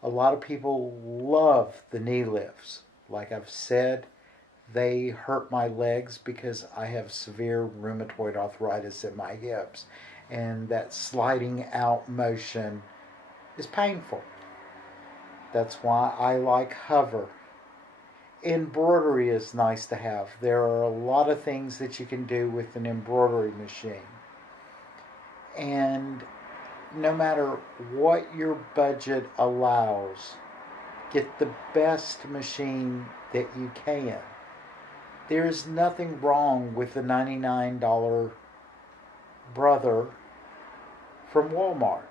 A lot of people love the knee lifts. Like I've said, they hurt my legs because I have severe rheumatoid arthritis in my hips, and that sliding out motion is painful. That's why I like hover. Embroidery is nice to have. There are a lot of things that you can do with an embroidery machine. And no matter what your budget allows, get the best machine that you can. There's nothing wrong with the $99 Brother from Walmart.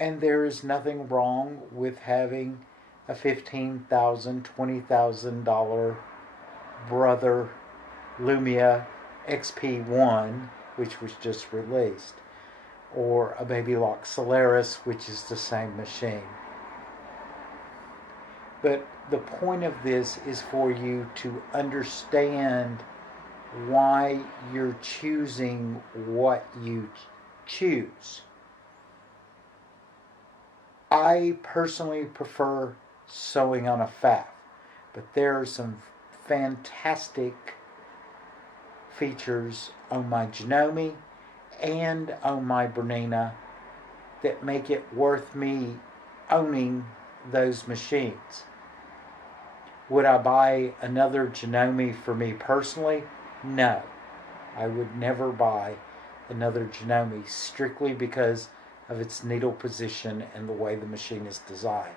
And there is nothing wrong with having a $15,000, $20,000 Brother Lumia XP1, which was just released, or a Babylock Solaris, which is the same machine. But the point of this is for you to understand why you're choosing what you choose. I personally prefer sewing on a FAF, but there are some fantastic features on my Janome and on my Bernina that make it worth me owning those machines. Would I buy another Janome for me personally? No. I would never buy another Janome strictly because of its needle position and the way the machine is designed.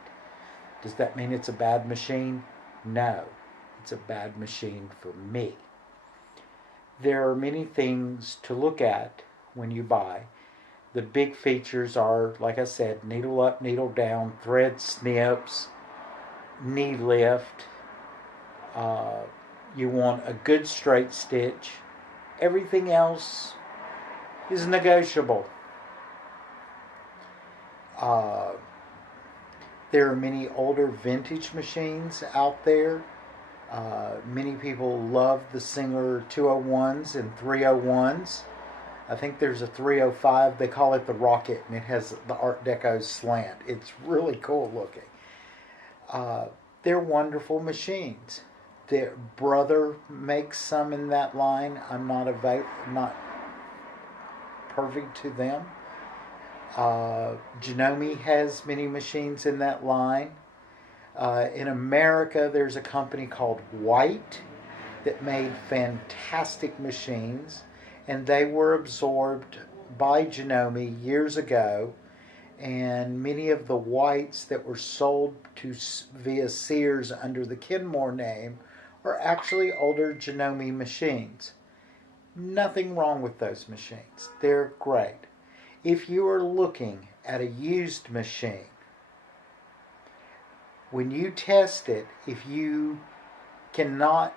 Does that mean it's a bad machine? No. It's a bad machine for me. There are many things to look at when you buy. The big features are, like I said, needle up, needle down, thread snips, knee lift. You want a good straight stitch. Everything else is negotiable. There are many older vintage machines out there. Many people love the Singer 201s and 301s. I think there's a 305. They call it the Rocket, and it has the Art Deco slant. It's really cool looking. They're wonderful machines. Their Brother makes some in that line. I'm not perfect to them. Janome has many machines in that line. In America, there's a company called White that made fantastic machines, and they were absorbed by Janome years ago, and many of the Whites that were sold to via Sears under the Kenmore name are actually older Janome machines. Nothing wrong with those machines. They're great. If you are looking at a used machine, when you test it, if you cannot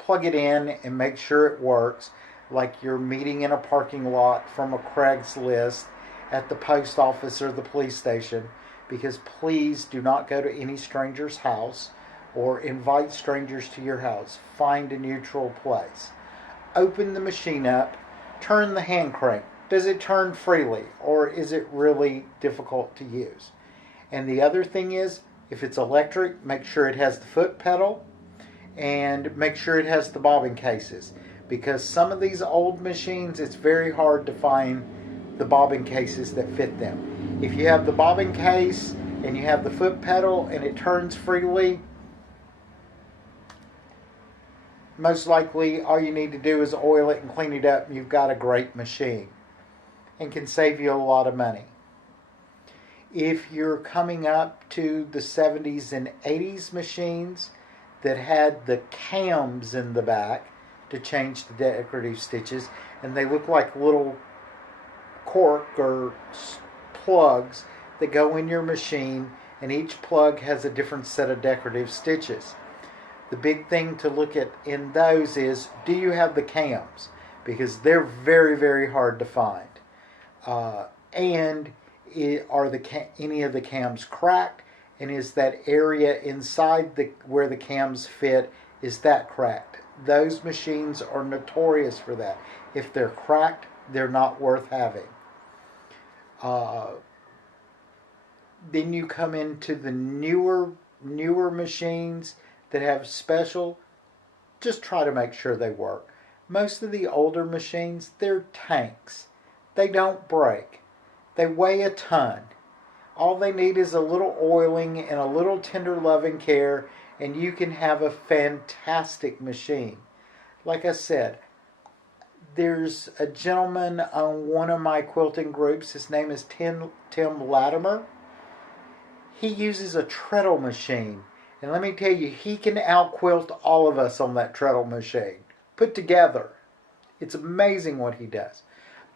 plug it in and make sure it works, like you're meeting in a parking lot from a Craigslist at the post office or the police station, because please do not go to any stranger's house or invite strangers to your house. Find a neutral place. Open the machine up, turn the hand crank. Does it turn freely, or is it really difficult to use? And the other thing is, if it's electric, make sure it has the foot pedal and make sure it has the bobbin cases. Because some of these old machines, it's very hard to find the bobbin cases that fit them. If you have the bobbin case and you have the foot pedal and it turns freely, most likely all you need to do is oil it and clean it up, and you've got a great machine and can save you a lot of money. If you're coming up to the 70s and 80s machines that had the cams in the back to change the decorative stitches, and they look like little cork or plugs that go in your machine, and each plug has a different set of decorative stitches. The big thing to look at in those is, do you have the cams? Because they're very, very hard to find. And any of the cams cracked, and is that area inside where the cams fit, is that cracked? Those machines are notorious for that. If they're cracked, they're not worth having. Then you come into the newer machines that have special. Just try to make sure they work. Most of the older machines, they're tanks. They don't break. They weigh a ton. All they need is a little oiling and a little tender loving care, and you can have a fantastic machine. Like I said, there's a gentleman on one of my quilting groups. His name is Tim Latimer. He uses a treadle machine. And let me tell you, he can out-quilt all of us on that treadle machine. Put together. It's amazing what he does.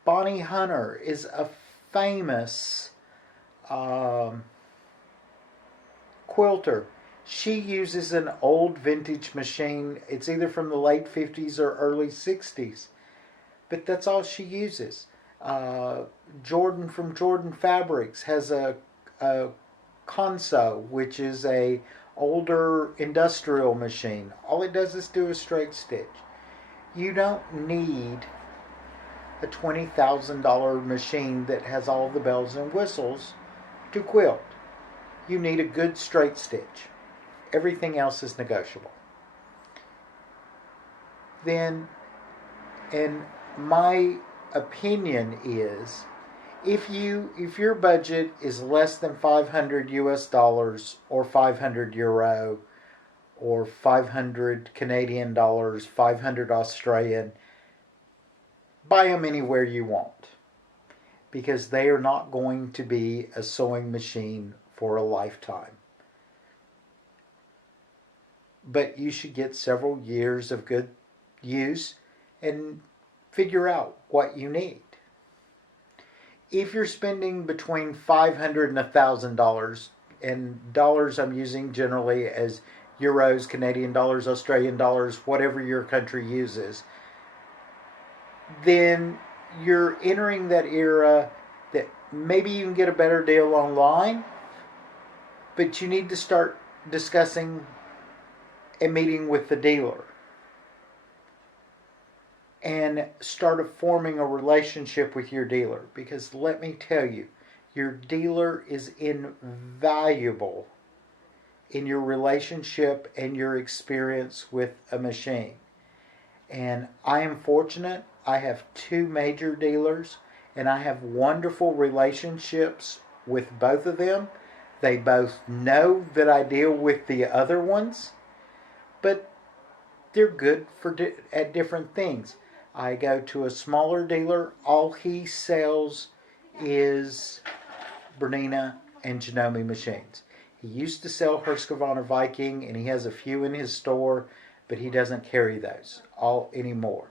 Bonnie Hunter is a famous quilter. She uses an old vintage machine. It's either from the late 50s or early 60s. But that's all she uses. Jordan from Jordan Fabrics has a Consew, which is a older industrial machine. All it does is do a straight stitch. You don't need a $20,000 machine that has all the bells and whistles to quilt. You need a good straight stitch. Everything else is negotiable. Then, and my opinion is, if your budget is less than $500 US or 500 euro or 500 Canadian dollars, 500 Australian, buy them anywhere you want, because they are not going to be a sewing machine for a lifetime. But you should get several years of good use and figure out what you need. If you're spending between $500 and $1,000, and dollars I'm using generally as euros, Canadian dollars, Australian dollars, whatever your country uses, then you're entering that era that maybe you can get a better deal online, but you need to start discussing a meeting with the dealer and start forming a relationship with your dealer. Because let me tell you, your dealer is invaluable in your relationship and your experience with a machine. And I am fortunate. I have 2 major dealers, and I have wonderful relationships with both of them. They both know that I deal with the other ones, but they're good at different things. I go to a smaller dealer. All he sells is Bernina and Janome machines. He used to sell Husqvarna Viking, and he has a few in his store, but he doesn't carry those all anymore.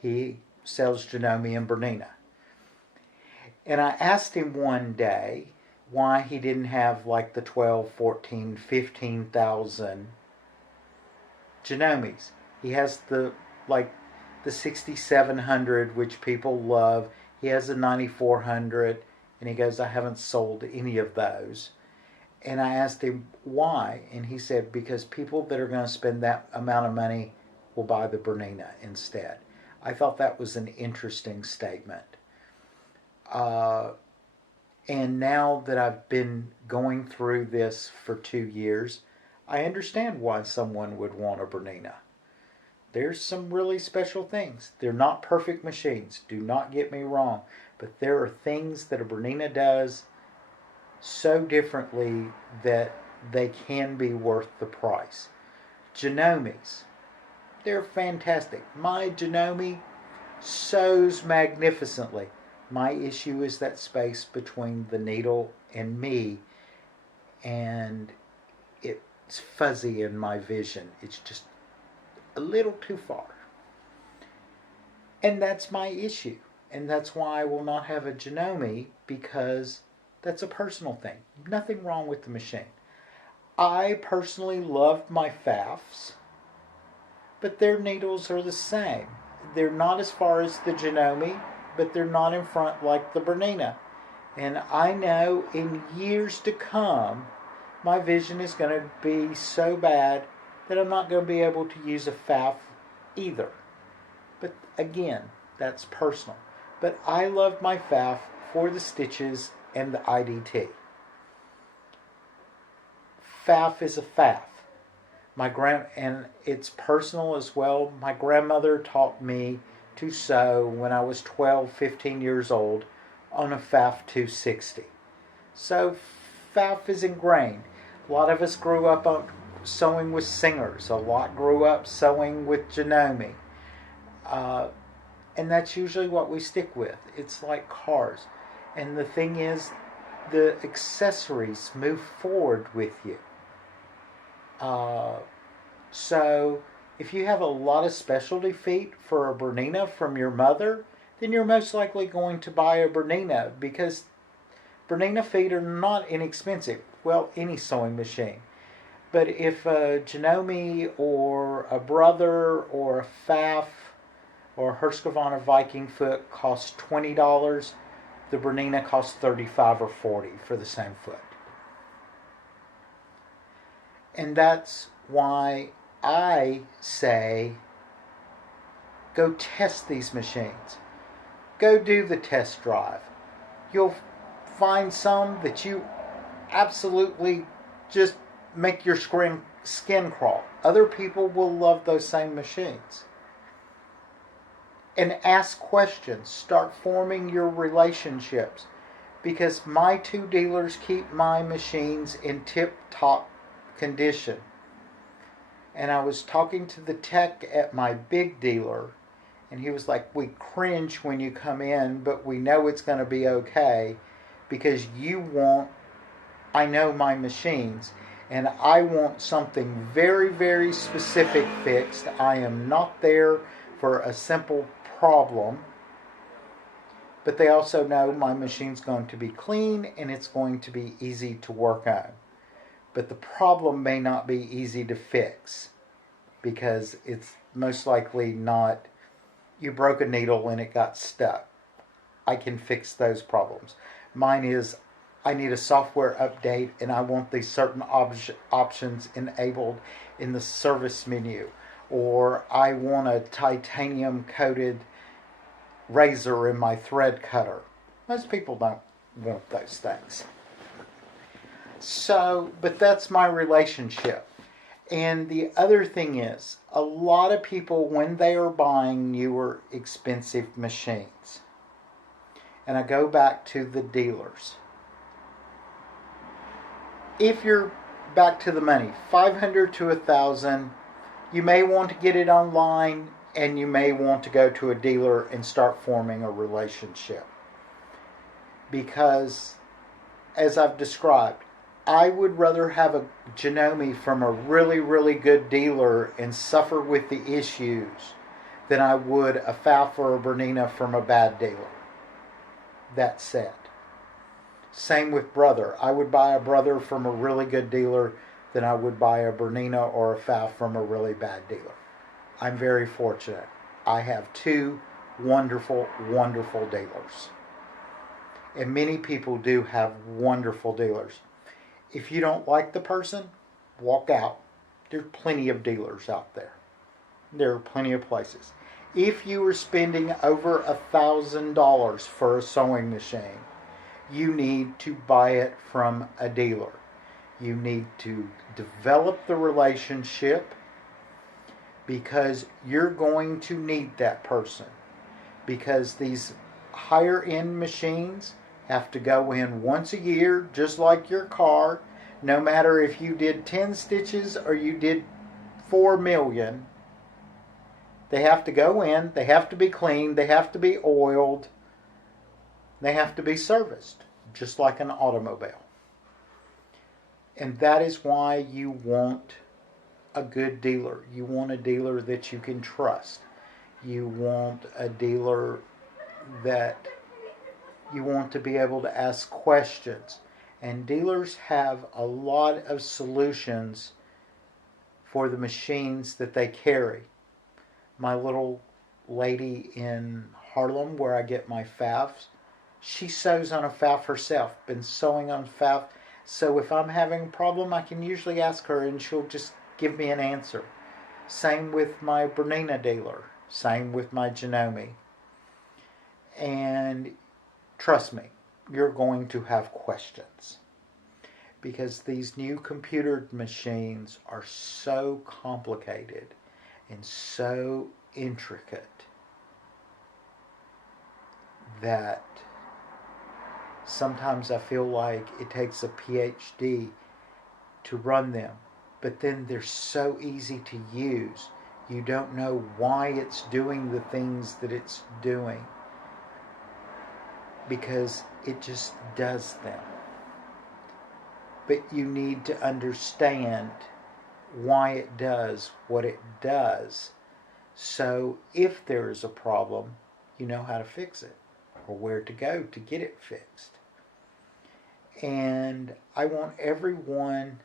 He sells Janome and Bernina. And I asked him one day why he didn't have like the 12, 14, 15,000 Janomes. He has the 6700, which people love. He has a 9400, and he goes, I haven't sold any of those. And I asked him why, and he said, because people that are going to spend that amount of money will buy the Bernina instead. I thought that was an interesting statement. And now that I've been going through this for 2 years, I understand why someone would want a Bernina. There's some really special things. They're not perfect machines, do not get me wrong, but there are things that a Bernina does so differently that they can be worth the price. Janomes, they're fantastic. My Janome sews magnificently. My issue is that space between the needle and me, and it's fuzzy in my vision. It's just a little too far. And that's my issue. And that's why I will not have a Janome, because that's a personal thing. Nothing wrong with the machine. I personally love my Pfaffs, but their needles are the same. They're not as far as the Janome, but they're not in front like the Bernina. And I know in years to come, my vision is going to be so bad that I'm not going to be able to use a FAF either. But again, that's personal. But I love my FAF for the stitches and the IDT. FAF is a FAF. And it's personal as well. My grandmother taught me to sew when I was 12, 15 years old on a FAF 260. So FAF is ingrained. A lot of us grew up sewing with Singers. A lot grew up sewing with Janome. And that's usually what we stick with. It's like cars. And the thing is, the accessories move forward with you. So if you have a lot of specialty feet for a Bernina from your mother, then you're most likely going to buy a Bernina, because Bernina feet are not inexpensive. Well, any sewing machine. But if a Janome or a Brother or a FAF or a Husqvarna Viking foot costs $20, the Bernina costs $35 or $40 for the same foot. And that's why I say, go test these machines. Go do the test drive. You'll find some that you absolutely just make your skin crawl. Other people will love those same machines. And ask questions. Start forming your relationships. Because my two dealers keep my machines in tip-top condition. And I was talking to the tech at my big dealer, and he was like, we cringe when you come in, but we know it's going to be okay, because I know my machines, and I want something very, very specific fixed. I am not there for a simple problem. But they also know my machine's going to be clean and it's going to be easy to work on. But the problem may not be easy to fix, because it's most likely not, you broke a needle and it got stuck. I can fix those problems. Mine is, I need a software update and I want these certain options enabled in the service menu. Or I want a titanium coated razor in my thread cutter. Most people don't want those things. So, but that's my relationship. And the other thing is, a lot of people, when they are buying newer, expensive machines, and I go back to the dealers, if you're back to the money, $500 to $1,000, you may want to get it online, and you may want to go to a dealer and start forming a relationship. Because, as I've described, I would rather have a Janome from a really, really good dealer and suffer with the issues than I would a FAF or a Bernina from a bad dealer. That said. Same with Brother. I would buy a Brother from a really good dealer than I would buy a Bernina or a FAF from a really bad dealer. I'm very fortunate. I have two wonderful, wonderful dealers. And many people do have wonderful dealers. If you don't like the person, walk out. There are plenty of dealers out there. There are plenty of places. If you are spending over $1,000 for a sewing machine, you need to buy it from a dealer. You need to develop the relationship, because you're going to need that person. Because these higher end machines have to go in once a year, just like your car. No matter if you did 10 stitches or you did 4 million, they have to go in, they have to be cleaned, they have to be oiled, they have to be serviced, just like an automobile. And that is why you want a good dealer. You want a dealer that you can trust. You want a dealer that you want to be able to ask questions. And dealers have a lot of solutions for the machines that they carry. My little lady in Harlem, where I get my FAFs, She sews on a Pfaff herself, been sewing on Pfaff. So if I'm having a problem, I can usually ask her and she'll just give me an answer. Same with my Bernina dealer. Same with my Janome. And trust me, you're going to have questions. Because these new computer machines are so complicated and so intricate that sometimes I feel like it takes a PhD to run them. But then they're so easy to use. You don't know why it's doing the things that it's doing, because it just does them. But you need to understand why it does what it does. So if there is a problem, you know how to fix it or where to go to get it fixed. And I want everyone,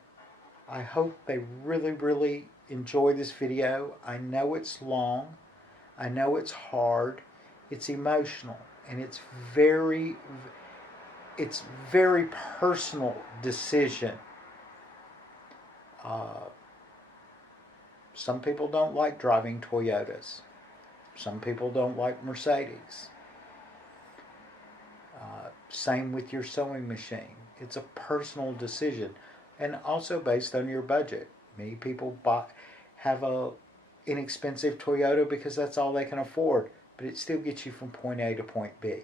I hope they really, really enjoy this video. I know it's long. I know it's hard. It's emotional. And it's very personal decision. Some people don't like driving Toyotas. Some people don't like Mercedes. Same with your sewing machine. It's a personal decision, and also based on your budget. Many people have a inexpensive Toyota because that's all they can afford, but it still gets you from point A to point B.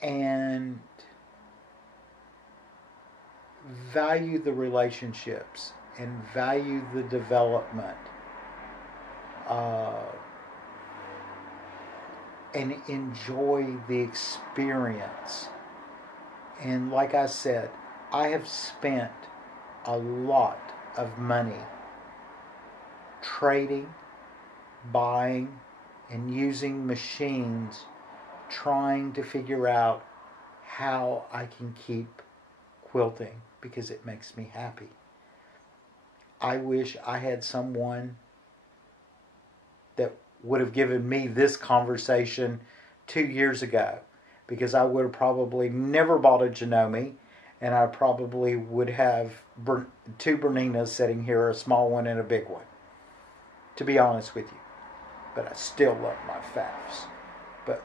And value the relationships and value the development. And enjoy the experience. And like I said, I have spent a lot of money trading, buying, and using machines, trying to figure out how I can keep quilting because it makes me happy. I wish I had someone that would have given me this conversation 2 years ago, because I would have probably never bought a Janome, and I probably would have two Berninas sitting here, a small one and a big one, to be honest with you. But I still love my Pfaffs. But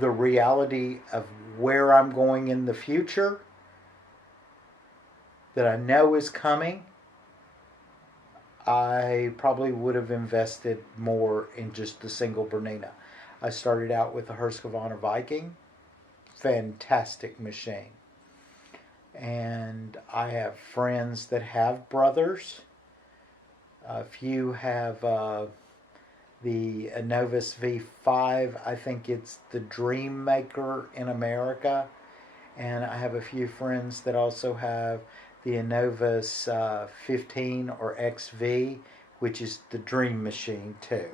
the reality of where I'm going in the future, that I know is coming, I probably would have invested more in just the single Bernina. I started out with the Husqvarna Viking. Fantastic machine. And I have friends that have brothers. A few have the Novus V5. I think it's the Dream Maker in America. And I have a few friends that also have the Novus 15 or XV, which is the Dream Machine too.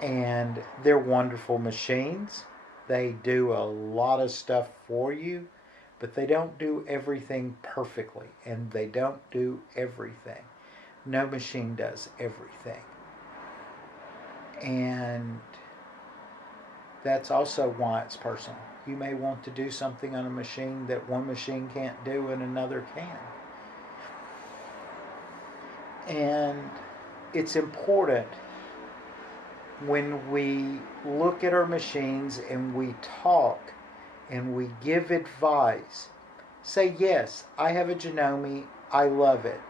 And they're wonderful machines. They do a lot of stuff for you, but they don't do everything perfectly, and they don't do everything. No machine does everything. And that's also why it's personal. You may want to do something on a machine that one machine can't do and another can. And it's important when we look at our machines and we talk and we give advice, say, yes, I have a Janome, I love it.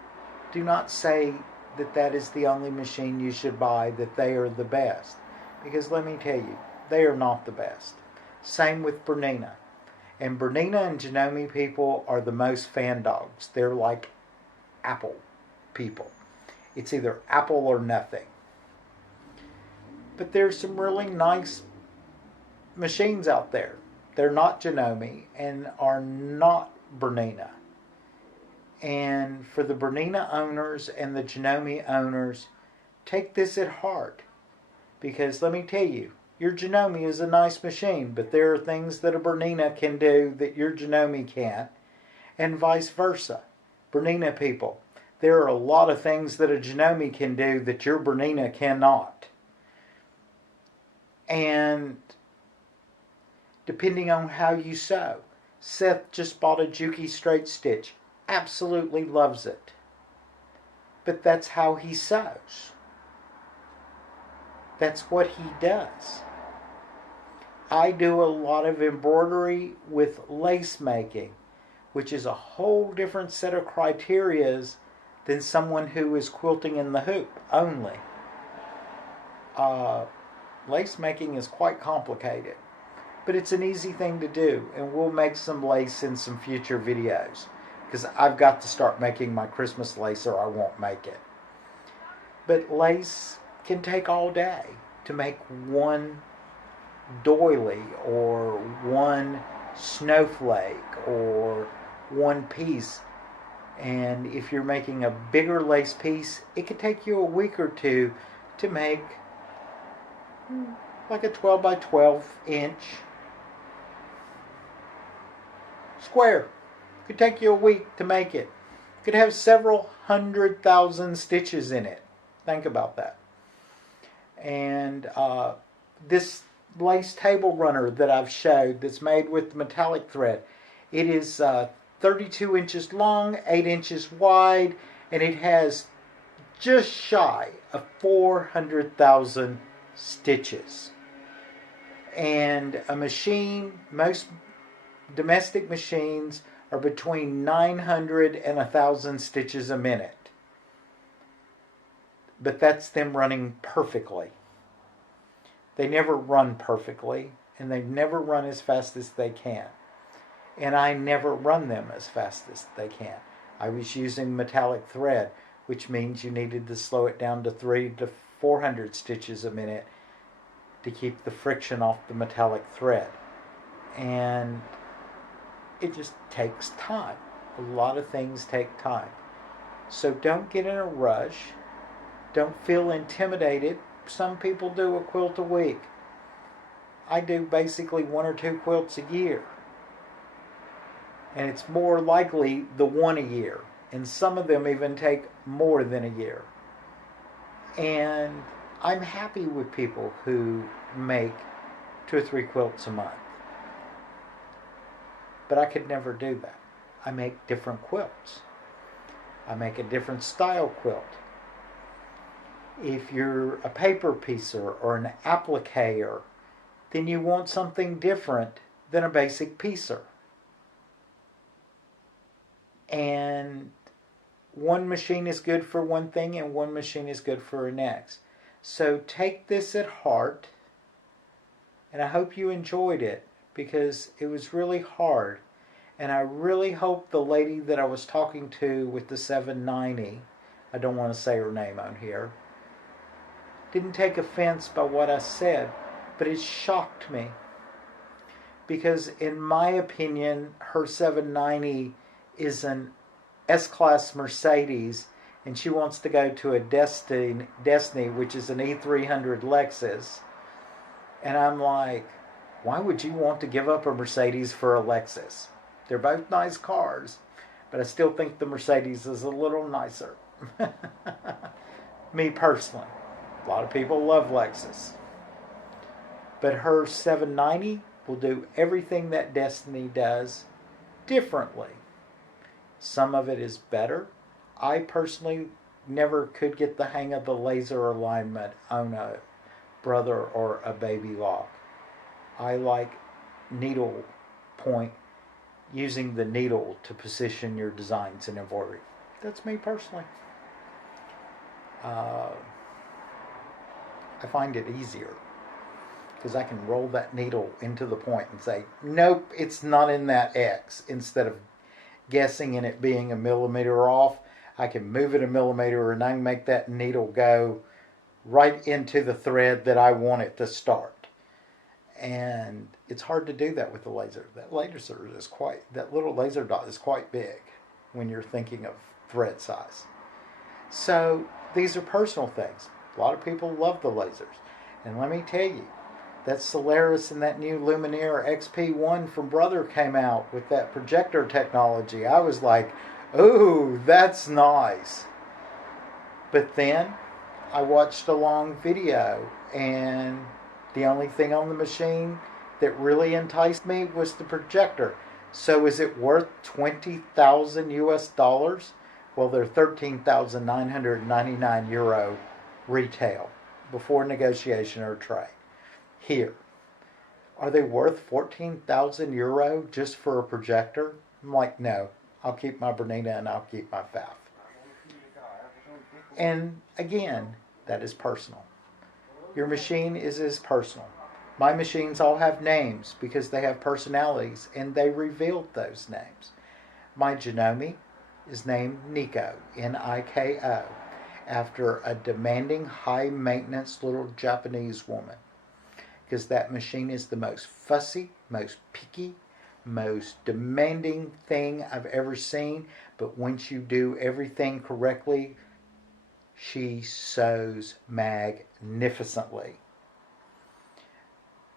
Do not say that that is the only machine you should buy, that they are the best. Because let me tell you, they are not the best. Same with Bernina. And Bernina and Janome people are the most fan dogs. They're like Apple people. It's either Apple or nothing. But there's some really nice machines out there. They're not Janome and are not Bernina. And for the Bernina owners and the Janome owners, take this at heart. Because let me tell you, your Janome is a nice machine, but there are things that a Bernina can do that your Janome can't, and vice versa. Bernina people, there are a lot of things that a Janome can do that your Bernina cannot. And depending on how you sew. Seth just bought a Juki straight stitch. Absolutely loves it. But that's how he sews. That's what he does. I do a lot of embroidery with lace making, which is a whole different set of criterias than someone who is quilting in the hoop only. Lace making is quite complicated, but it's an easy thing to do, and we'll make some lace in some future videos, because I've got to start making my Christmas lace or I won't make it. But lace can take all day to make one doily or one snowflake or one piece. And if you're making a bigger lace piece, it could take you a week or two to make like a 12 by 12 inch square. It could take you a week to make it. It could have several 100,000 stitches in it. Think about that. And this lace table runner that I've showed that's made with metallic thread, it is 32 inches long, 8 inches wide, and it has just shy of 400,000 stitches. And a machine, most domestic machines are between 900 and 1,000 stitches a minute. But that's them running perfectly. They never run perfectly, and they never run as fast as they can. And I never run them as fast as they can. I was using metallic thread, which means you needed to slow it down to 300 to 400 stitches a minute to keep the friction off the metallic thread. And it just takes time. A lot of things take time. So don't get in a rush. Don't feel intimidated. Some people do a quilt a week. I do basically 1 or 2 quilts a year. And it's more likely the one a year. And some of them even take more than a year. And I'm happy with people who make 2 or 3 quilts a month. But I could never do that. I make different quilts. I make a different style quilt. If you're a paper piecer or an appliquer, then you want something different than a basic piecer. And one machine is good for one thing and one machine is good for the next. So take this at heart, and I hope you enjoyed it, because it was really hard. And I really hope the lady that I was talking to with the 790, I don't want to say her name on here, didn't take offense by what I said, but it shocked me. Because in my opinion, her 790 is an S-Class Mercedes, and she wants to go to a Destiny, which is an E300 Lexus. And I'm like, why would you want to give up a Mercedes for a Lexus? They're both nice cars, but I still think the Mercedes is a little nicer. Me personally. A lot of people love Lexus. But her 790 will do everything that Destiny does differently. Some of it is better. I personally never could get the hang of the laser alignment on a Brother or a Baby Lock. I like needle point, using the needle to position your designs in embroidery. That's me personally. I find it easier because I can roll that needle into the point and say, nope, it's not in that X. Instead of guessing and it being a millimeter off, I can move it a millimeter and I can make that needle go right into the thread that I want it to start. And it's hard to do that with the laser. That little laser dot is quite big when you're thinking of thread size. So these are personal things. A lot of people love the lasers. And let me tell you, that Solaris and that new Luminaire XP1 from Brother came out with that projector technology. I was like, ooh, that's nice. But then I watched a long video, and the only thing on the machine that really enticed me was the projector. So is it worth 20,000 US dollars? Well, they're 13,999 euro retail before negotiation or trade. Here, are they worth 14,000 euro just for a projector? I'm like, no, I'll keep my Bernina and I'll keep my Pfaff. And again, that is personal. Your machine is as personal. My machines all have names because they have personalities and they revealed those names. My Janome is named Niko, Niko, after a demanding, high-maintenance little Japanese woman. Because that machine is the most fussy, most picky, most demanding thing I've ever seen. But once you do everything correctly, she sews magnificently.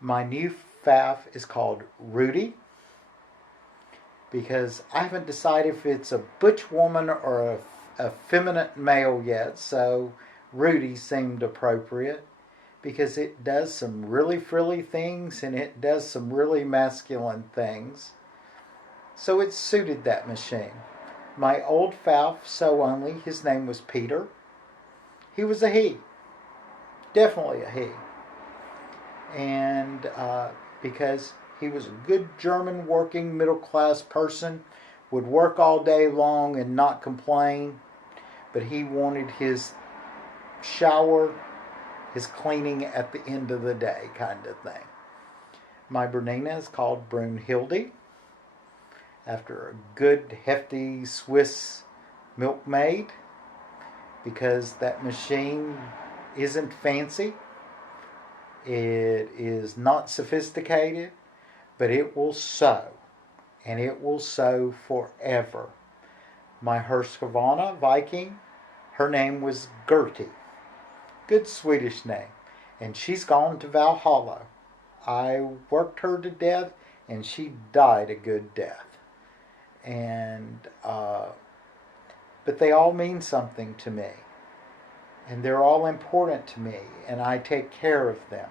My new Pfaff is called Rudy because I haven't decided if it's a butch woman or a effeminate male yet, so Rudy seemed appropriate because it does some really frilly things and it does some really masculine things. So it suited that machine. My old Pfaff, sew only, his name was Peter. He was a he. Definitely a he. And because he was a good German working middle class person, would work all day long and not complain, but he wanted his shower, his cleaning at the end of the day kind of thing. My Bernina is called Brunhilde, after a good hefty Swiss milkmaid, because that machine isn't fancy. It is not sophisticated, but it will sew, and it will sew forever. My Husqvarna Viking, her name was Gertie. Good Swedish name. And she's gone to Valhalla. I worked her to death, and she died a good death. And, but they all mean something to me. And they're all important to me, and I take care of them.